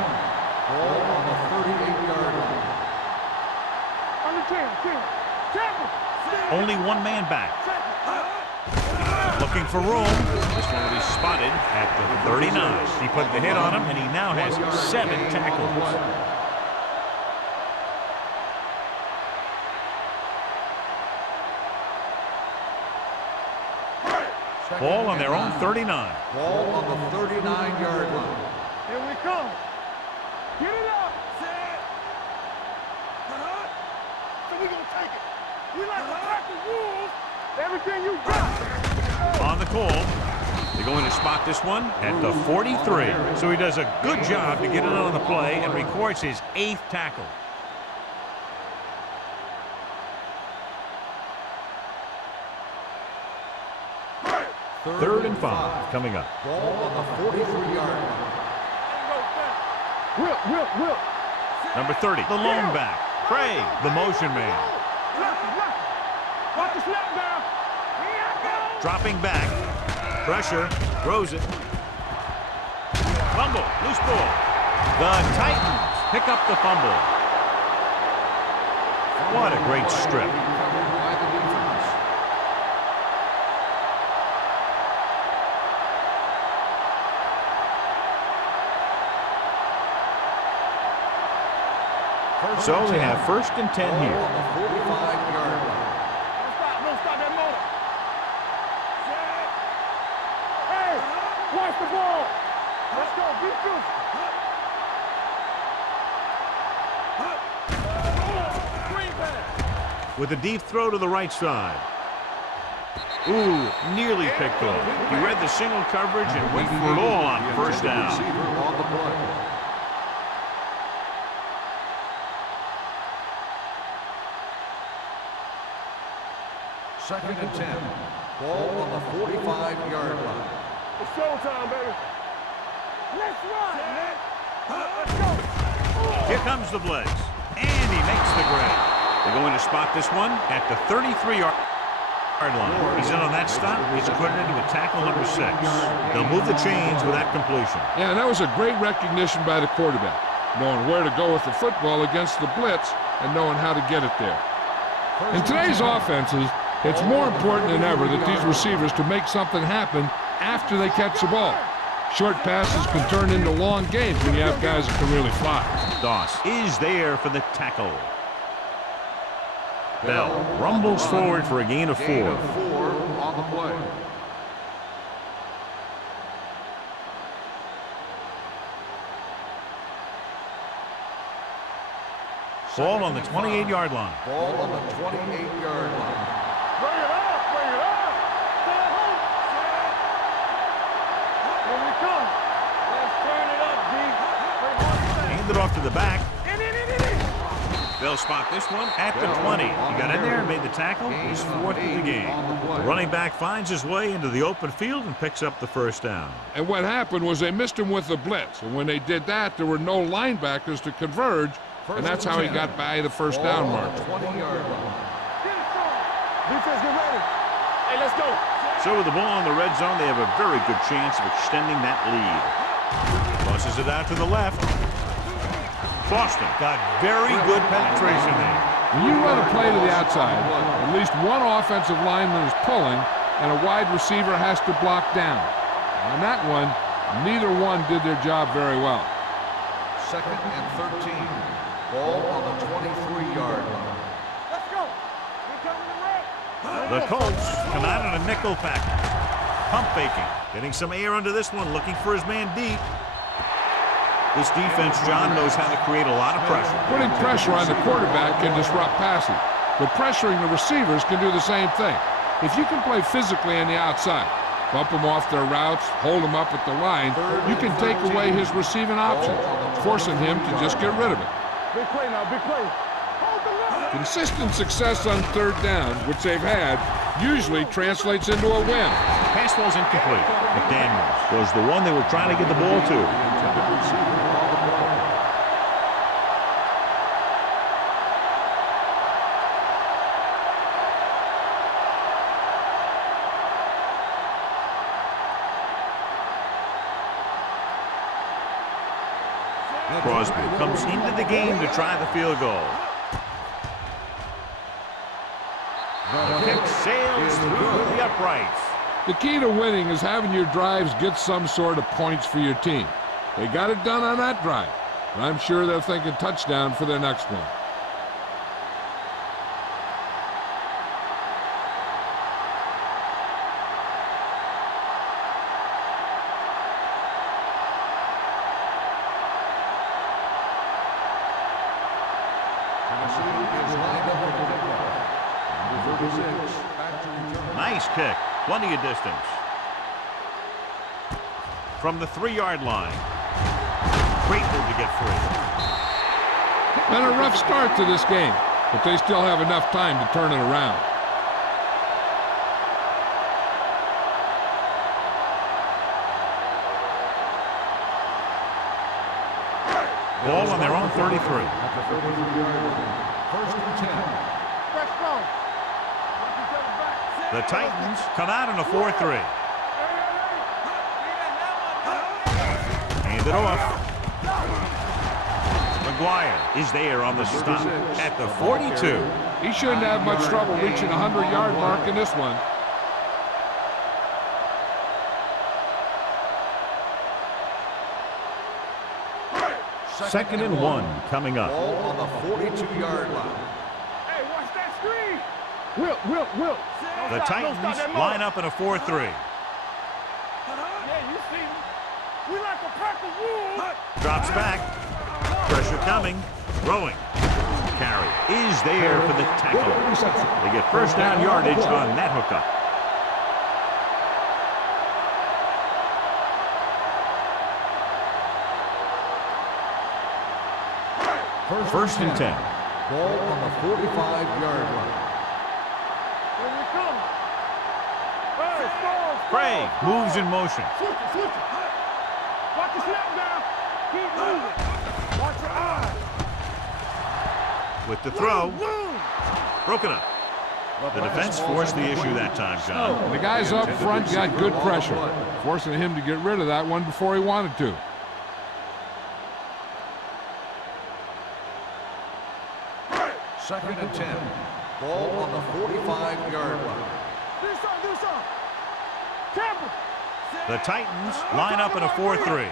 Ball on the 38-yard line. On the 10. Only one man back. Looking for room. This one will be spotted at the 39. He put the hit on him, and he now has 7 tackles. Ball on their own 39. Ball on the 39-yard line. Here we come. Get it up. So we're going to take it. We like to practice rules. Everything you got. On the call. They're going to spot this one at the 43. So he does a good job to get it on the play and records his 8th tackle. Third and 5 coming up. Ball on the 43-yard line. Whip. Number 30, the lone back. Craig, the motion man. Watch the snap down. Dropping back. Pressure. Throws it. Fumble. Loose ball. The Titans pick up the fumble. What a great strip. Recovered by the defense. So they have 1st and 10 Ball here. on the 45-yard line. Don't stop that motor. Hey, watch the ball. Let's go. Be true. With a deep throw to the right side. Ooh, nearly picked off. He read the single coverage and went for it all on first down. Receiver on the play. Second and 10. Ball on the 45-yard line. It's showtime, baby. Let's run, man. Let's go. Here comes the blitz. And he makes the grab. They're going to spot this one at the 33-yard line. He's in on that stop. He's credited with tackle number 6. They'll move the chains with that completion. Yeah, that was a great recognition by the quarterback, knowing where to go with the football against the blitz and knowing how to get it there. In today's offenses, it's more important than ever that these receivers to make something happen after they catch the ball. Short passes can turn into long gains when you have guys that can really fly. Doss is there for the tackle. Bell rumbles forward for a gain of 4. Gain of 4 on the play. Ball on the 28-yard line. Ball on the 28-yard line. Bring it up. Stay home. Here we come. Let's turn it up, D. Handed off to the back. They'll spot this one at the 20. He got in there and made the tackle. He's 4th of the game. The running back finds his way into the open field and picks up the first down. And what happened was they missed him with the blitz. And when they did that, there were no linebackers to converge. And that's how he got by the first down mark. 20-yard line. Defense, get ready. Hey, let's go. So with the ball in the red zone, they have a very good chance of extending that lead. Tosses it out to the left. Boston got very good penetration there. When you run a play to the outside, at least one offensive lineman is pulling, and a wide receiver has to block down. On that one, neither one did their job very well. Second and 13. Ball on the 23-yard line. Let's go. We're coming to red. The Colts come out in a nickel package. Pump faking. Getting some air under this one, looking for his man deep. This defense, John, knows how to create a lot of pressure. Putting pressure on the quarterback can disrupt passing, but pressuring the receivers can do the same thing. If you can play physically on the outside, bump them off their routes, hold them up at the line, you can take away his receiving options, forcing him to just get rid of it. Big play now, big play. Hold the line. Consistent success on third down, which they've had, usually translates into a win. Pass ball's incomplete. McDaniels was the one they were trying to get the ball to. Intended receiver on the play. Crosby comes into the game to try the field goal. The kick sails through the uprights. The key to winning is having your drives get some sort of points for your team. They got it done on that drive, and I'm sure they're thinking touchdown for their next one. Nice kick. Plenty of distance. From the 3-yard line. Great move to get free. Been a rough start to this game, but they still have enough time to turn it around. Ball on their own 33. At the 33-yard line. First and 10. Stretch strong. Watch each other back. The Titans come out in a 4-3. Hand it off. McGuire is there on the stop at the 42. He shouldn't have much trouble reaching the 100-yard mark in this one. Second and 1 coming up. Ball on the 42-yard line. Hey, watch that screen. Will. The Titans line up in a 4-3. Yeah, you see me. We like a pack of wolves. Drops back. Pressure coming. Throwing. Carry is there for the tackle. They get first down yardage on that hookup. First and 10. Ball on the 45-yard line. Here we come. Hey, strong. Craig moves in motion. Switch it. Watch the snap down. Keep moving. Watch your eyes. With the throw. Broken up. The defense forced the issue that time, John. The guys up front got good pressure, forcing him to get rid of that one before he wanted to. Second and 10. Ball on the 45-yard line. Do something. Tampa. The Titans line up in a 4-3.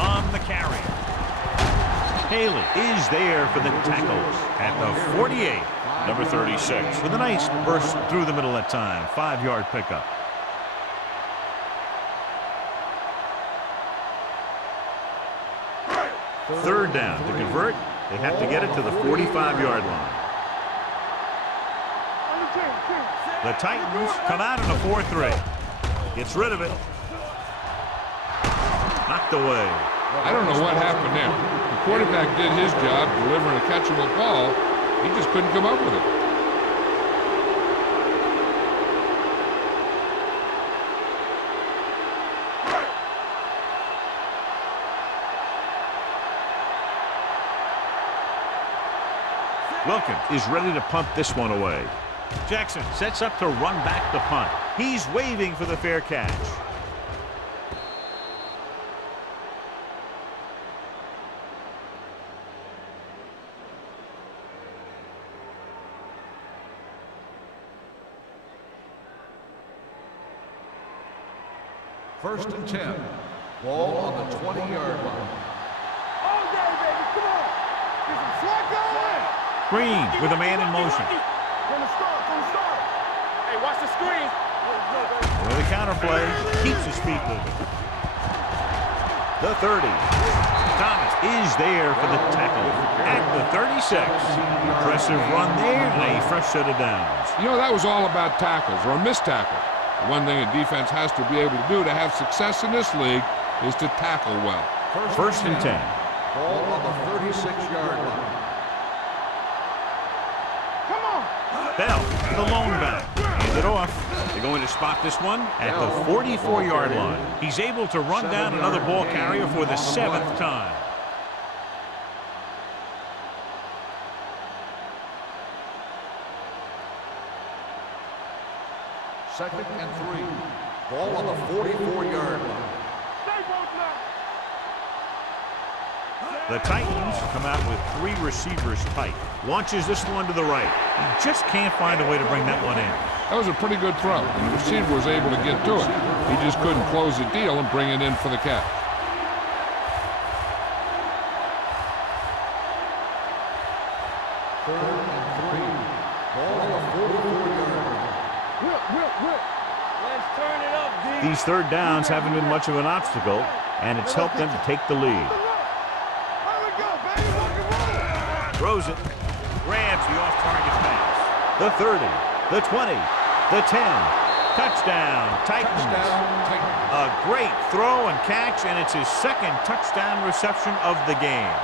On the carry. Haley is there for the tackles at the 48. Number 36 with a nice burst through the middle that time. 5-yard pickup. Third down. To convert, they have to get it to the 45-yard line. The Titans come out in a 4-3. Gets rid of it. Knocked away. I don't know what happened there. The quarterback did his job delivering a catchable ball. He just couldn't come up with it. Wilkins is ready to punt this one away. Jackson sets up to run back the punt. He's waving for the fair catch. First and 10. Ball on the 20-yard line. All day, baby. Come on. Get some slack going. Green with a man in motion. Gonna start. Hey, watch the screen. With a counterplay, keeps his feet moving. The 30. Thomas is there for the tackle at the 36. Impressive run there and a fresh set of downs. You know, that was all about tackles or missed tackles. The one thing a defense has to be able to do to have success in this league is to tackle well. First and 10. Ball on the 36-yard line. Come on. Bell, the lone back. Hand it off. They're going to spot this one at the 44-yard line. He's able to run down another ball carrier for the 7th time. Second and 3. Ball on the 44-yard line. Stay both now. The Titans come out with 3 receivers tight. Launches this one to the right. He just can't find a way to bring that one in. That was a pretty good throw, and the receiver was able to get to it. He just couldn't close the deal and bring it in for the catch. Third and 3. Ball on the 44-yard line. Will. Let's turn it up, D. These third downs haven't been much of an obstacle, and it's helped them to take the lead. Here we go, baby. Rock and roll. Throws it. Grabs the off-target pass. The 30. The 20. The 10. Touchdown, Titans. A great throw and catch, and it's his second touchdown reception of the game.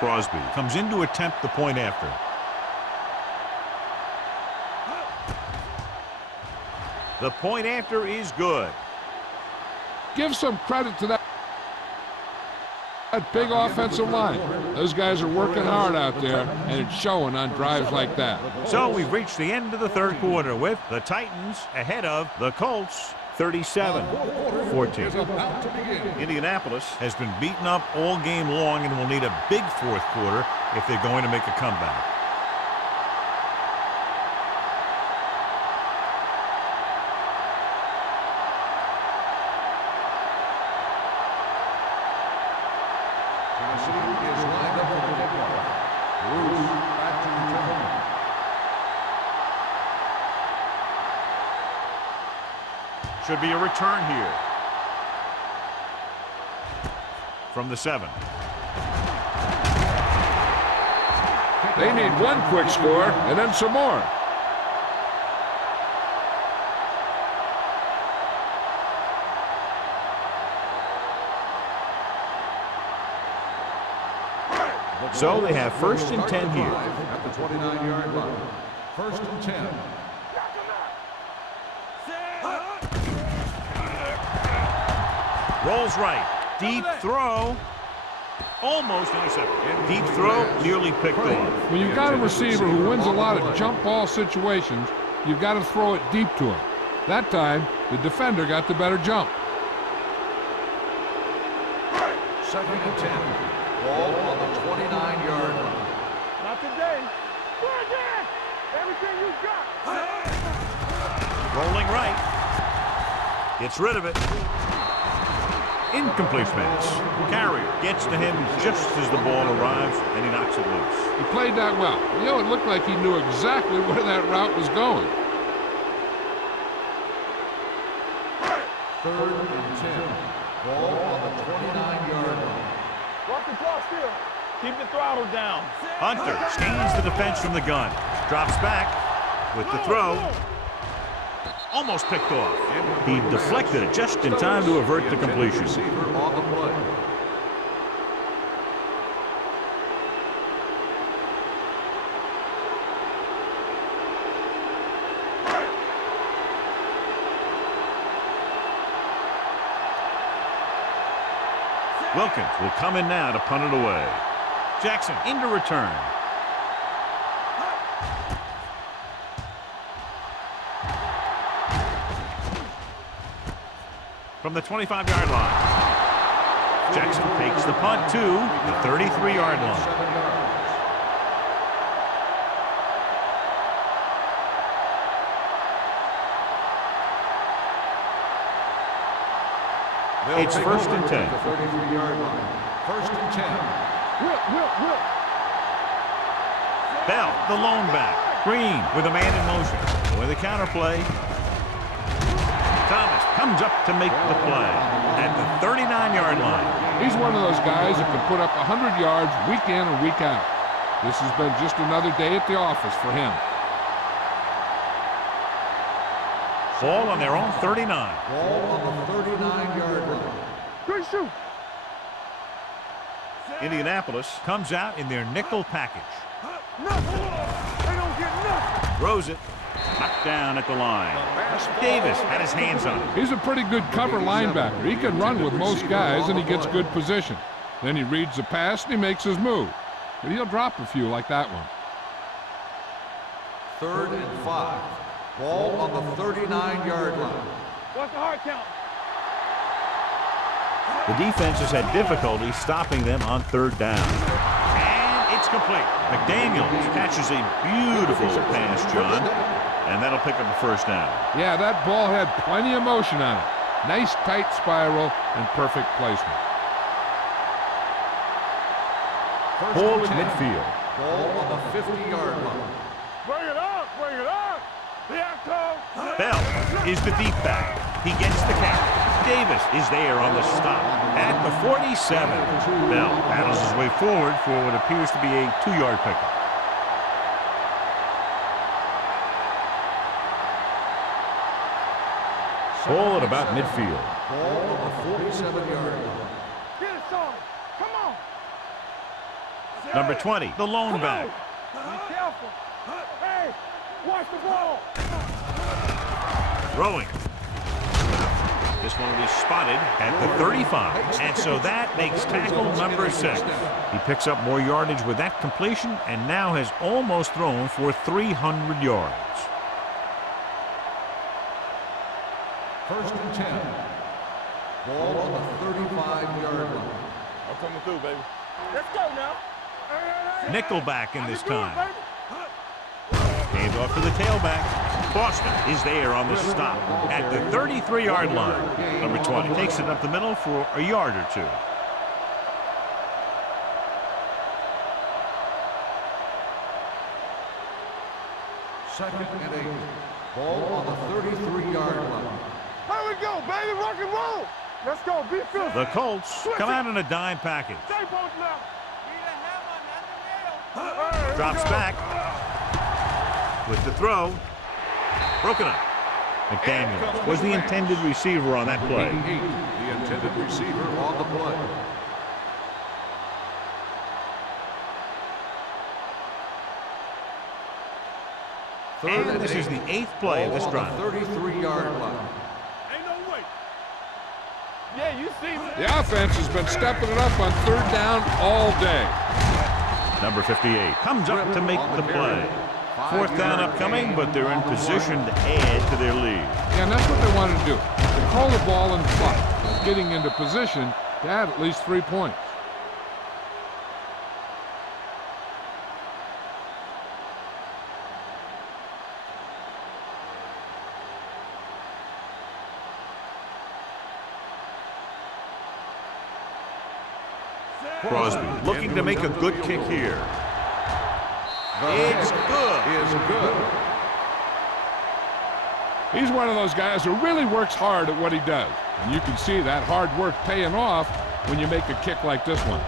Crosby comes in to attempt the point after. The point after is good. Give some credit to that big offensive line. Those guys are working hard out there, and it's showing on drives like that. So we've reached the end of the third quarter with the Titans ahead of the Colts 37-14. Indianapolis has been beaten up all game long and will need a big fourth quarter if they're going to make a comeback. Tennessee is lined up for the kickoff. Bruce back to return. Should be a return here. From the 7. They need one quick score and then some more. So they have 1st and 10 here. At the 29-yard line. 1st and 10. Rolls right. Deep throw. Almost intercepted. Deep throw, nearly picked off. When you've got a receiver who wins a lot of jump ball situations, you've got to throw it deep to him. That time, the defender got the better jump. 2nd and 10. Ball on the 29-yard line. Not today. Good again. Everything you got. Rolling right. Gets rid of it. Incomplete pass. Carrier gets to him just as the ball arrives, and he knocks it loose. He played that well. You know, it looked like he knew exactly where that route was going. 3rd and 10. Ball on the 29-yard line. Walk the clock still. Keep the throttle down. Hunter scans the defense from the gun. Drops back with the throw. Almost picked off. He deflected it just in time to avert the completion. Receiver on the play. Wilkins will come in now to punt it away. Jackson into return. From the 25-yard line. Jackson takes the punt to the 33-yard line. 7 yards. It's 1st and 10. The 33-yard line. 1st and 10. Whip. Bell, the lone back. Green with a man in motion. With a counterplay. Thomas comes up to make the play at the 39-yard line. He's one of those guys that can put up 100 yards week in and week out. This has been just another day at the office for him. Ball on their own 39. Ball on the 39-yard line. Good shoot. Indianapolis comes out in their nickel package. Nothing. They don't get nothing. Throws it. Knocked down at the line. Davis had his hands on it. He's a pretty good cover linebacker. He can run with most guys, and he gets good position. Then he reads the pass, and he makes his move. But he'll drop a few like that one. 3rd and 5. Ball on the 39-yard line. What's the hard count? The defense has had difficulty stopping them on 3rd down. And it's complete. McDaniels catches a beautiful pass, John. And that'll pick up a 1st down. Yeah, that ball had plenty of motion on it. Nice tight spiral and perfect placement. Ball to midfield. Ball on the 50-yard line. Bring it up, bring it up. Here comes. Bell is the deep back. He gets the catch. Davis is there on the stop at the 47. Bell battles his way forward for what appears to be a 2-yard pickup. Ball at about midfield. Ball on the 47-yard line. Get it, son. Come on. Number 20, the lone back. Be careful. Hey, watch the ball. Throwing. This one will be spotted at the 35. And so that makes tackle number 6. He picks up more yardage with that completion and now has almost thrown for 300 yards. First and 10. Ball on the 35-yard line. I'm coming through, baby. Let's go now. Nickelback in this time. Hand off to the tailback. Boston is there on the stop at the 33-yard line. Number 20 takes it up the middle for a yard or 2. Second and 8. Ball on the 33-yard line. Here we go, baby. Rock and roll. Let's go. Be filthy. The Colts come out in a dime package. Stay both now. Drops back with the throw. Broken up. McDaniels was the intended receiver on that play. 88, the intended receiver on the play. And this is the 8th play of this drive. 33-yard line. Ain't no way. Yeah, you see me. The offense has been stepping it up on 3rd down all day. Number 58 comes up to make the play. 4th down upcoming, but they're in position to add to their lead. Yeah, and that's what they wanted to do. They call the ball and flush, getting into position to add at least 3 points. Crosby looking to make a good kick here. It's good. Is good. He's one of those guys who really works hard at what he does. And you can see that hard work paying off when you make a kick like this one.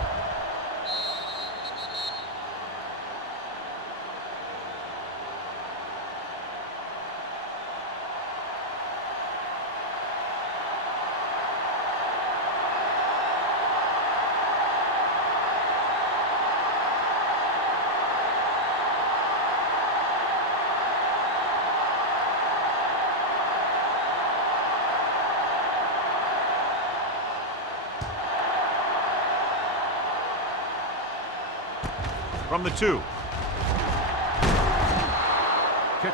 From the 2.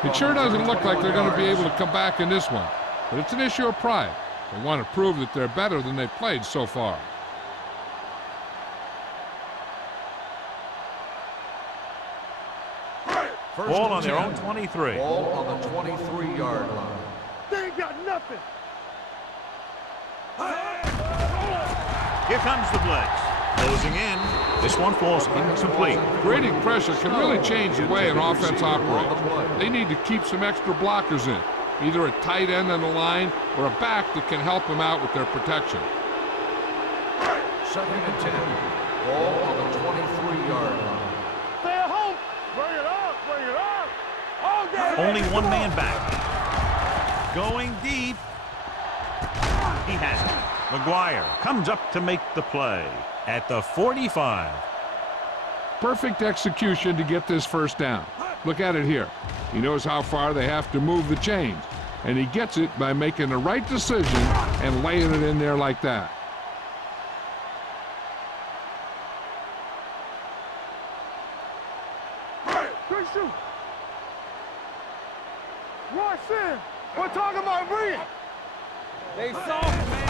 It sure doesn't look like they're going to be able to come back in this one. But it's an issue of pride. They want to prove that they're better than they've played so far. Ball on their own 23. Ball on the 23-yard line. They ain't got nothing. Here comes the blitz. Closing in. This one falls incomplete. Creating pressure can really change the way an offense operates. They need to keep some extra blockers in, either a tight end on the line or a back that can help them out with their protection. Second and 10. Ball on the 23-yard line. Stay at home. Bring it up, bring it up. All day. Only one man back. Going deep. He has it. McGuire comes up to make the play at the 45. Perfect execution to get this first down. Look at it here. He knows how far they have to move the chains, and he gets it by making the right decision and laying it in there like that. Good shoot. Rush in. We're talking about bringing. They soft, man.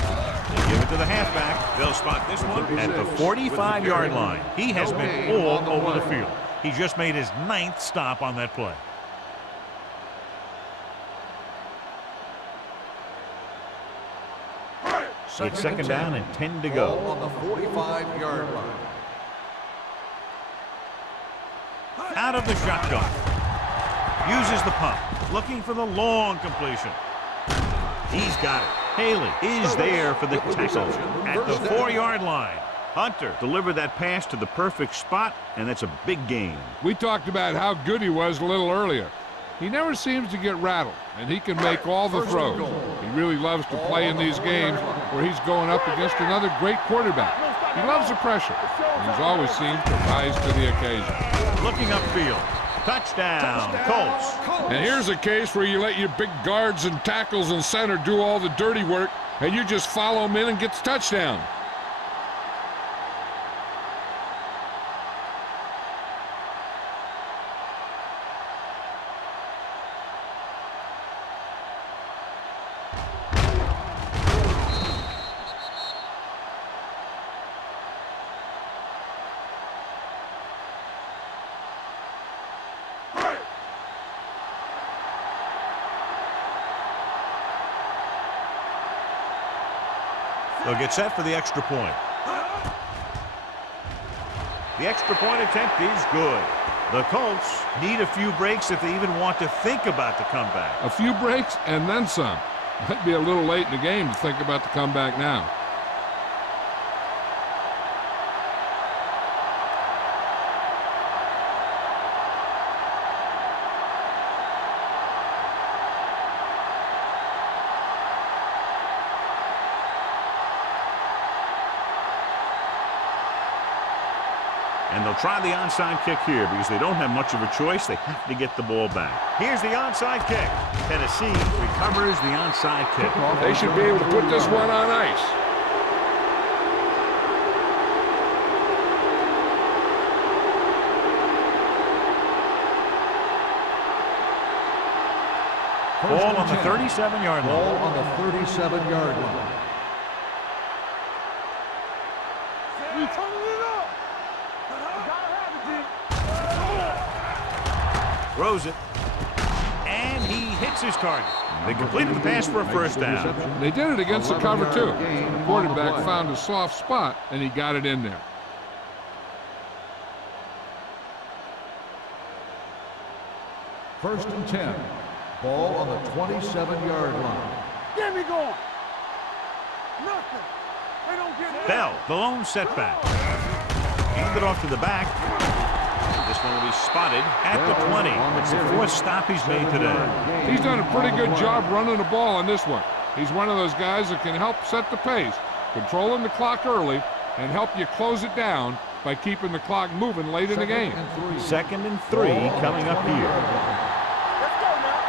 They give it to the halfback. They'll spot this one at the 45-yard line. He has been all over the field. He just made his 9th stop on that play. It's second down and 10 to Ball go. on the 45-yard line. Out of the shotgun. Uses the pump. Looking for the long completion. He's got it. Haley is there for the tackle at the 4-yard line. Hunter delivered that pass to the perfect spot, and that's a big gain. We talked about how good he was a little earlier. He never seems to get rattled, and he can make all the throws. He really loves to play in these games where he's going up against another great quarterback. He loves the pressure, and he's always seemed to rise to the occasion. Looking upfield. Touchdown, Colts. And here's a case where you let your big guards and tackles and center do all the dirty work, and you just follow them in and get the touchdown. They'll get set for the extra point. The extra point attempt is good. The Colts need a few breaks if they even want to think about the comeback. A few breaks and then some. Might be a little late in the game to think about the comeback now. And they'll try the onside kick here because they don't have much of a choice. They have to get the ball back. Here's the onside kick. Tennessee recovers the onside kick. They should be able to put this one on ice. Ball on the 37-yard line. Ball on the 37-yard line. We turning it up. Throws it. And he hits his target. They completed the pass for a first down. They did it against the cover, too. The quarterback found a soft spot, and he got it in there. First and 10. Ball on the 27-yard line. Get me going. Nothing. They don't get it. Bell, the lone setback. Hand it off to the back. This one will be spotted at the 20. It's the fourth stop he's made today. He's done a pretty good job running the ball on this one. He's one of those guys that can help set the pace, controlling the clock early, and help you close it down by keeping the clock moving late in the game. Second and 3 coming up here. Let's go now.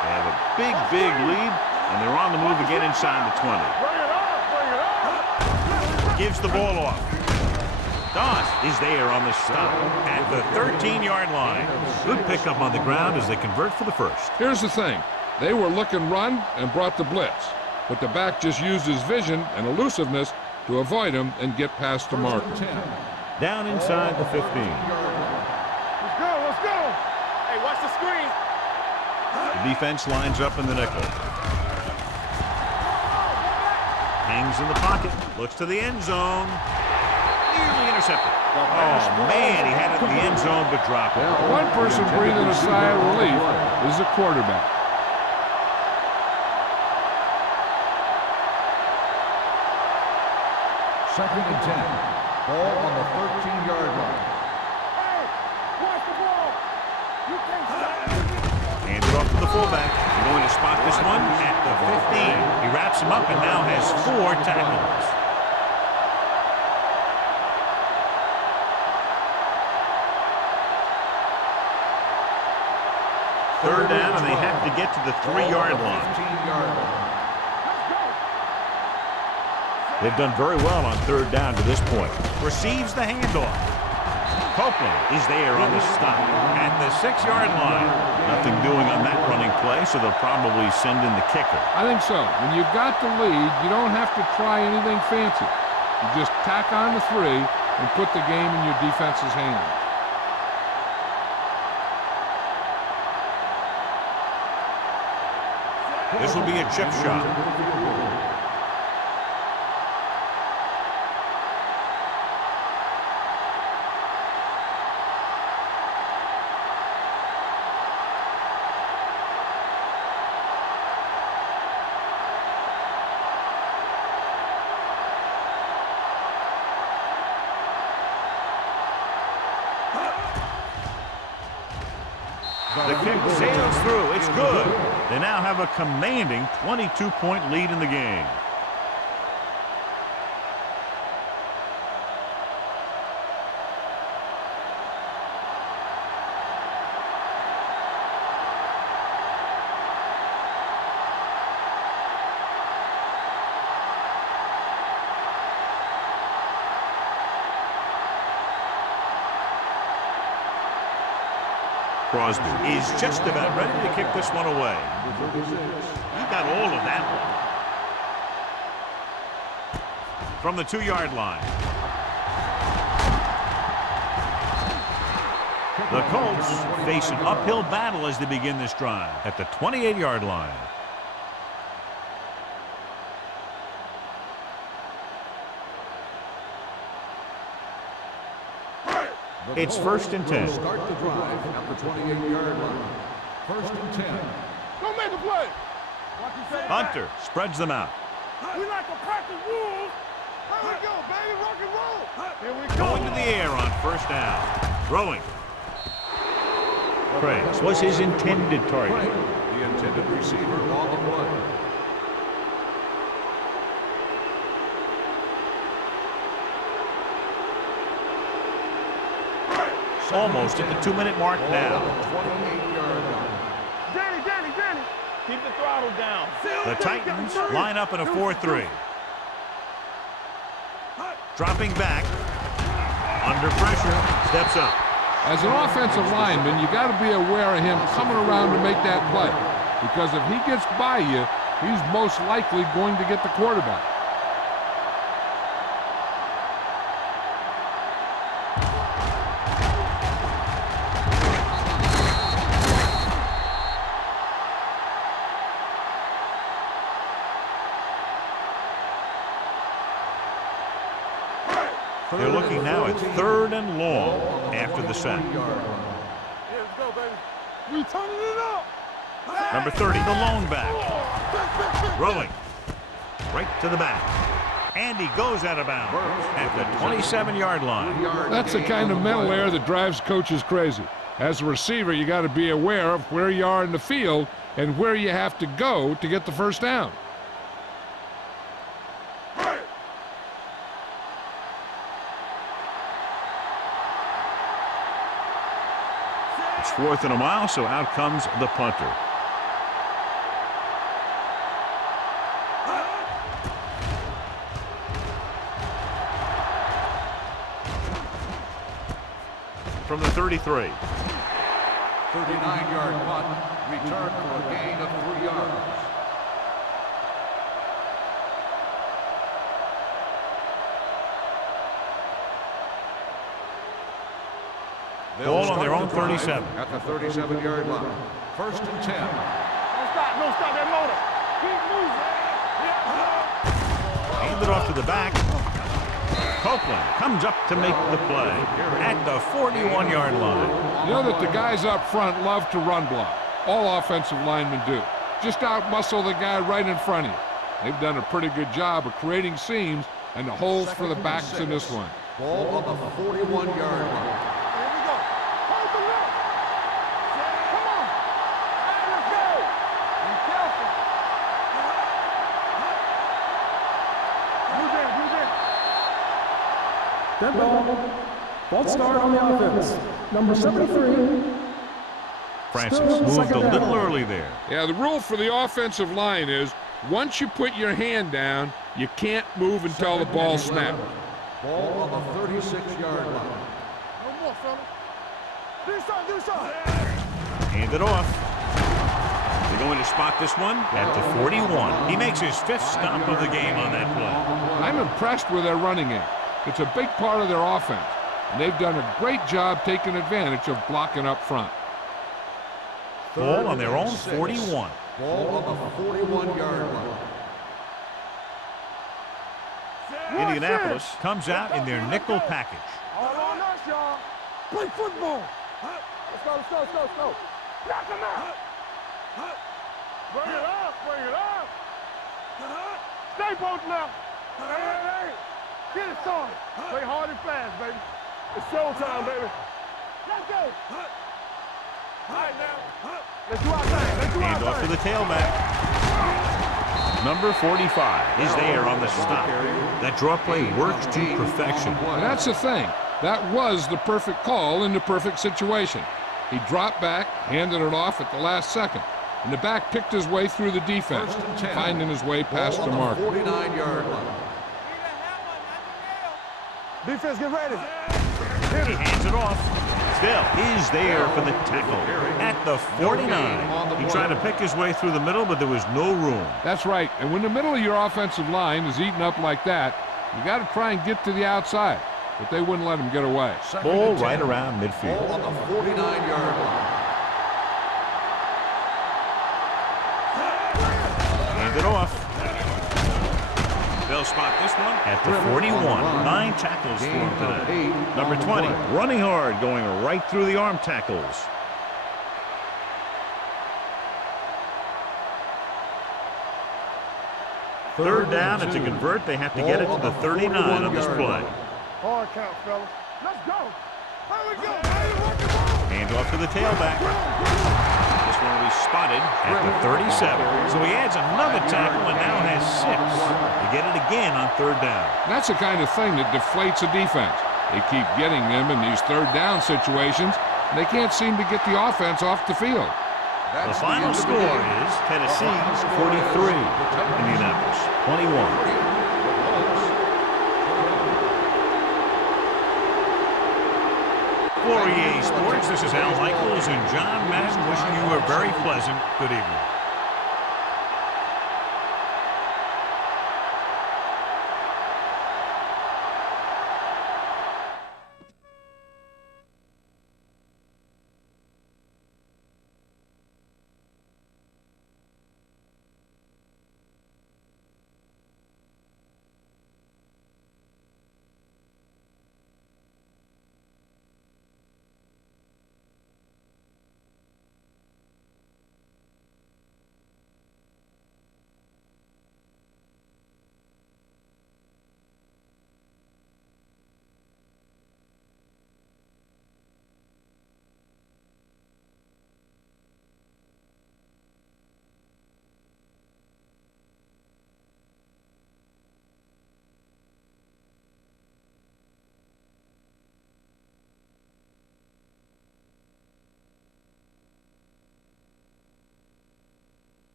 They have a big, big lead, and they're on the move again inside the 20. Bring it up. Bring it up. Gives the ball off. Doss is there on the stop at the 13-yard line. Good pickup on the ground as they convert for the first. Here's the thing. They were looking run and brought the blitz, but the back just used his vision and elusiveness to avoid him and get past the marker. Down inside the 15. Let's go. Let's go. Hey, watch the screen. The defense lines up in the nickel. Hangs in the pocket. Looks to the end zone. Nearly intercepted. Oh, man, he had it in the end zone but dropped it. One person breathing a sigh of relief is the quarterback. Second and 10. Ball on the 13-yard line. Hey, watch the ball. You can't stop it. Hands it off to the fullback. He's going to spot this one at the 15. He wraps him up and now has 4 tackles. Third down, and they have to get to the 3-yard line. 15-yard line. They've done very well on third down to this point. Receives the handoff. Copeland is there on the stop at the 6-yard line. Nothing doing on that running play, so they'll probably send in the kicker. I think so. When you've got the lead, you don't have to try anything fancy. You just tack on the 3 and put the game in your defense's hands. This will be a chip shot. The kick sails through. It's good. They now have a commanding 22-point lead in the game. Crosby is just about ready to kick this one away. He got all of that one. From the 2-yard line. The Colts face an uphill battle as they begin this drive at the 28-yard line. It's 1st and 10. Start the drive at the 28-yard line. 1st and 10. Go make a play. Hunter spreads them out. We like to practice rules. Here we go, baby. Rock and roll. Here we go. Going to the air on 1st down. Throwing. Craig was his intended target. The intended receiver on the play. Almost at the 2-minute mark now. 28-yard line. Danny. Keep the throttle down. The Titans line up in a 4-3. Dropping back. Under pressure. Steps up. As an offensive lineman, you got to be aware of him coming around to make that play. Because if he gets by you, he's most likely going to get the quarterback. They're looking now at 3rd and long after the sack. Yeah, let's go, baby. We turning it up. Number 30, the lone back. Throwing. Right to the back. And he goes out of bounds at the 27-yard line. That's the kind of mental error that drives coaches crazy. As a receiver, you got to be aware of where you are in the field and where you have to go to get the 1st down. It's 4th and a mile, so out comes the punter. From the 33. 39-yard punt. Return for a gain of 3 yards. Ball on their own 37. At the 37-yard line. 1st and 10. Don't stop that motor. Keep moving. Hand it off to the back. Copeland comes up to make the play at the 41-yard line. You know that the guys up front love to run block. All offensive linemen do. Just out-muscle the guy right in front of you. They've done a pretty good job of creating seams and the holes for the backs in this one. Ball on the 41-yard line. Dead ball. False start on the offense. Number 73. Francis Still moved second a down. little early there. Yeah, the rule for the offensive line is once you put your hand down, you can't move until the ball snaps. Ball on the 36-yard line. No more, fella. Do something. Hand it off. They're going to spot this one at the 41. He makes his 5th stop of the game on that play. I'm impressed with their running game. It's a big part of their offense, and they've done a great job taking advantage of blocking up front. Ball on their own 41. Ball on the 41-yard line. Indianapolis comes out in their nickel package. All on us, y'all. Play football. Let's go, let's go, let's go, let's go. Knock him out. Bring it up, bring it up. Stay both now. Hey. Get it started. Play hard and fast, baby. It's showtime, baby. Let's go. All right, now. Let's do our thing. Let's do our Hand off to thing. the tailback. Number 45 is there on the stop. That draw play works to perfection. And that's the thing. That was the perfect call in the perfect situation. He dropped back, handed it off at the last second. And the back picked his way through the defense, finding his way past the marker. 49-yard line. Defense, get ready. He hands it off. Still, he's there for the tackle at the 49. He tried to pick his way through the middle, but there was no room. That's right. And when the middle of your offensive line is eaten up like that, you got to try and get to the outside. But they wouldn't let him get away. Ball right around midfield. Ball on the 49-yard line. Hand it off. They'll spot this one at the 41. 9 tackles for him today. Number 20, running hard, going right through the arm tackles. Third down, and to convert, they have to get it to the 39 on this play. Hard count, fellas. Let's go. Here we go, baby. Rock and roll. Hand off to the tailback. This one will be spotted at the 37. So he adds another tackle and now has 6. They get it again on third down. That's the kind of thing that deflates a defense. They keep getting them in these third down situations, and they can't seem to get the offense off the field. The final score is Tennessee 43, Indianapolis 21. For EA Sports, this is Al Michaels and John Madden wishing you a very pleasant good evening.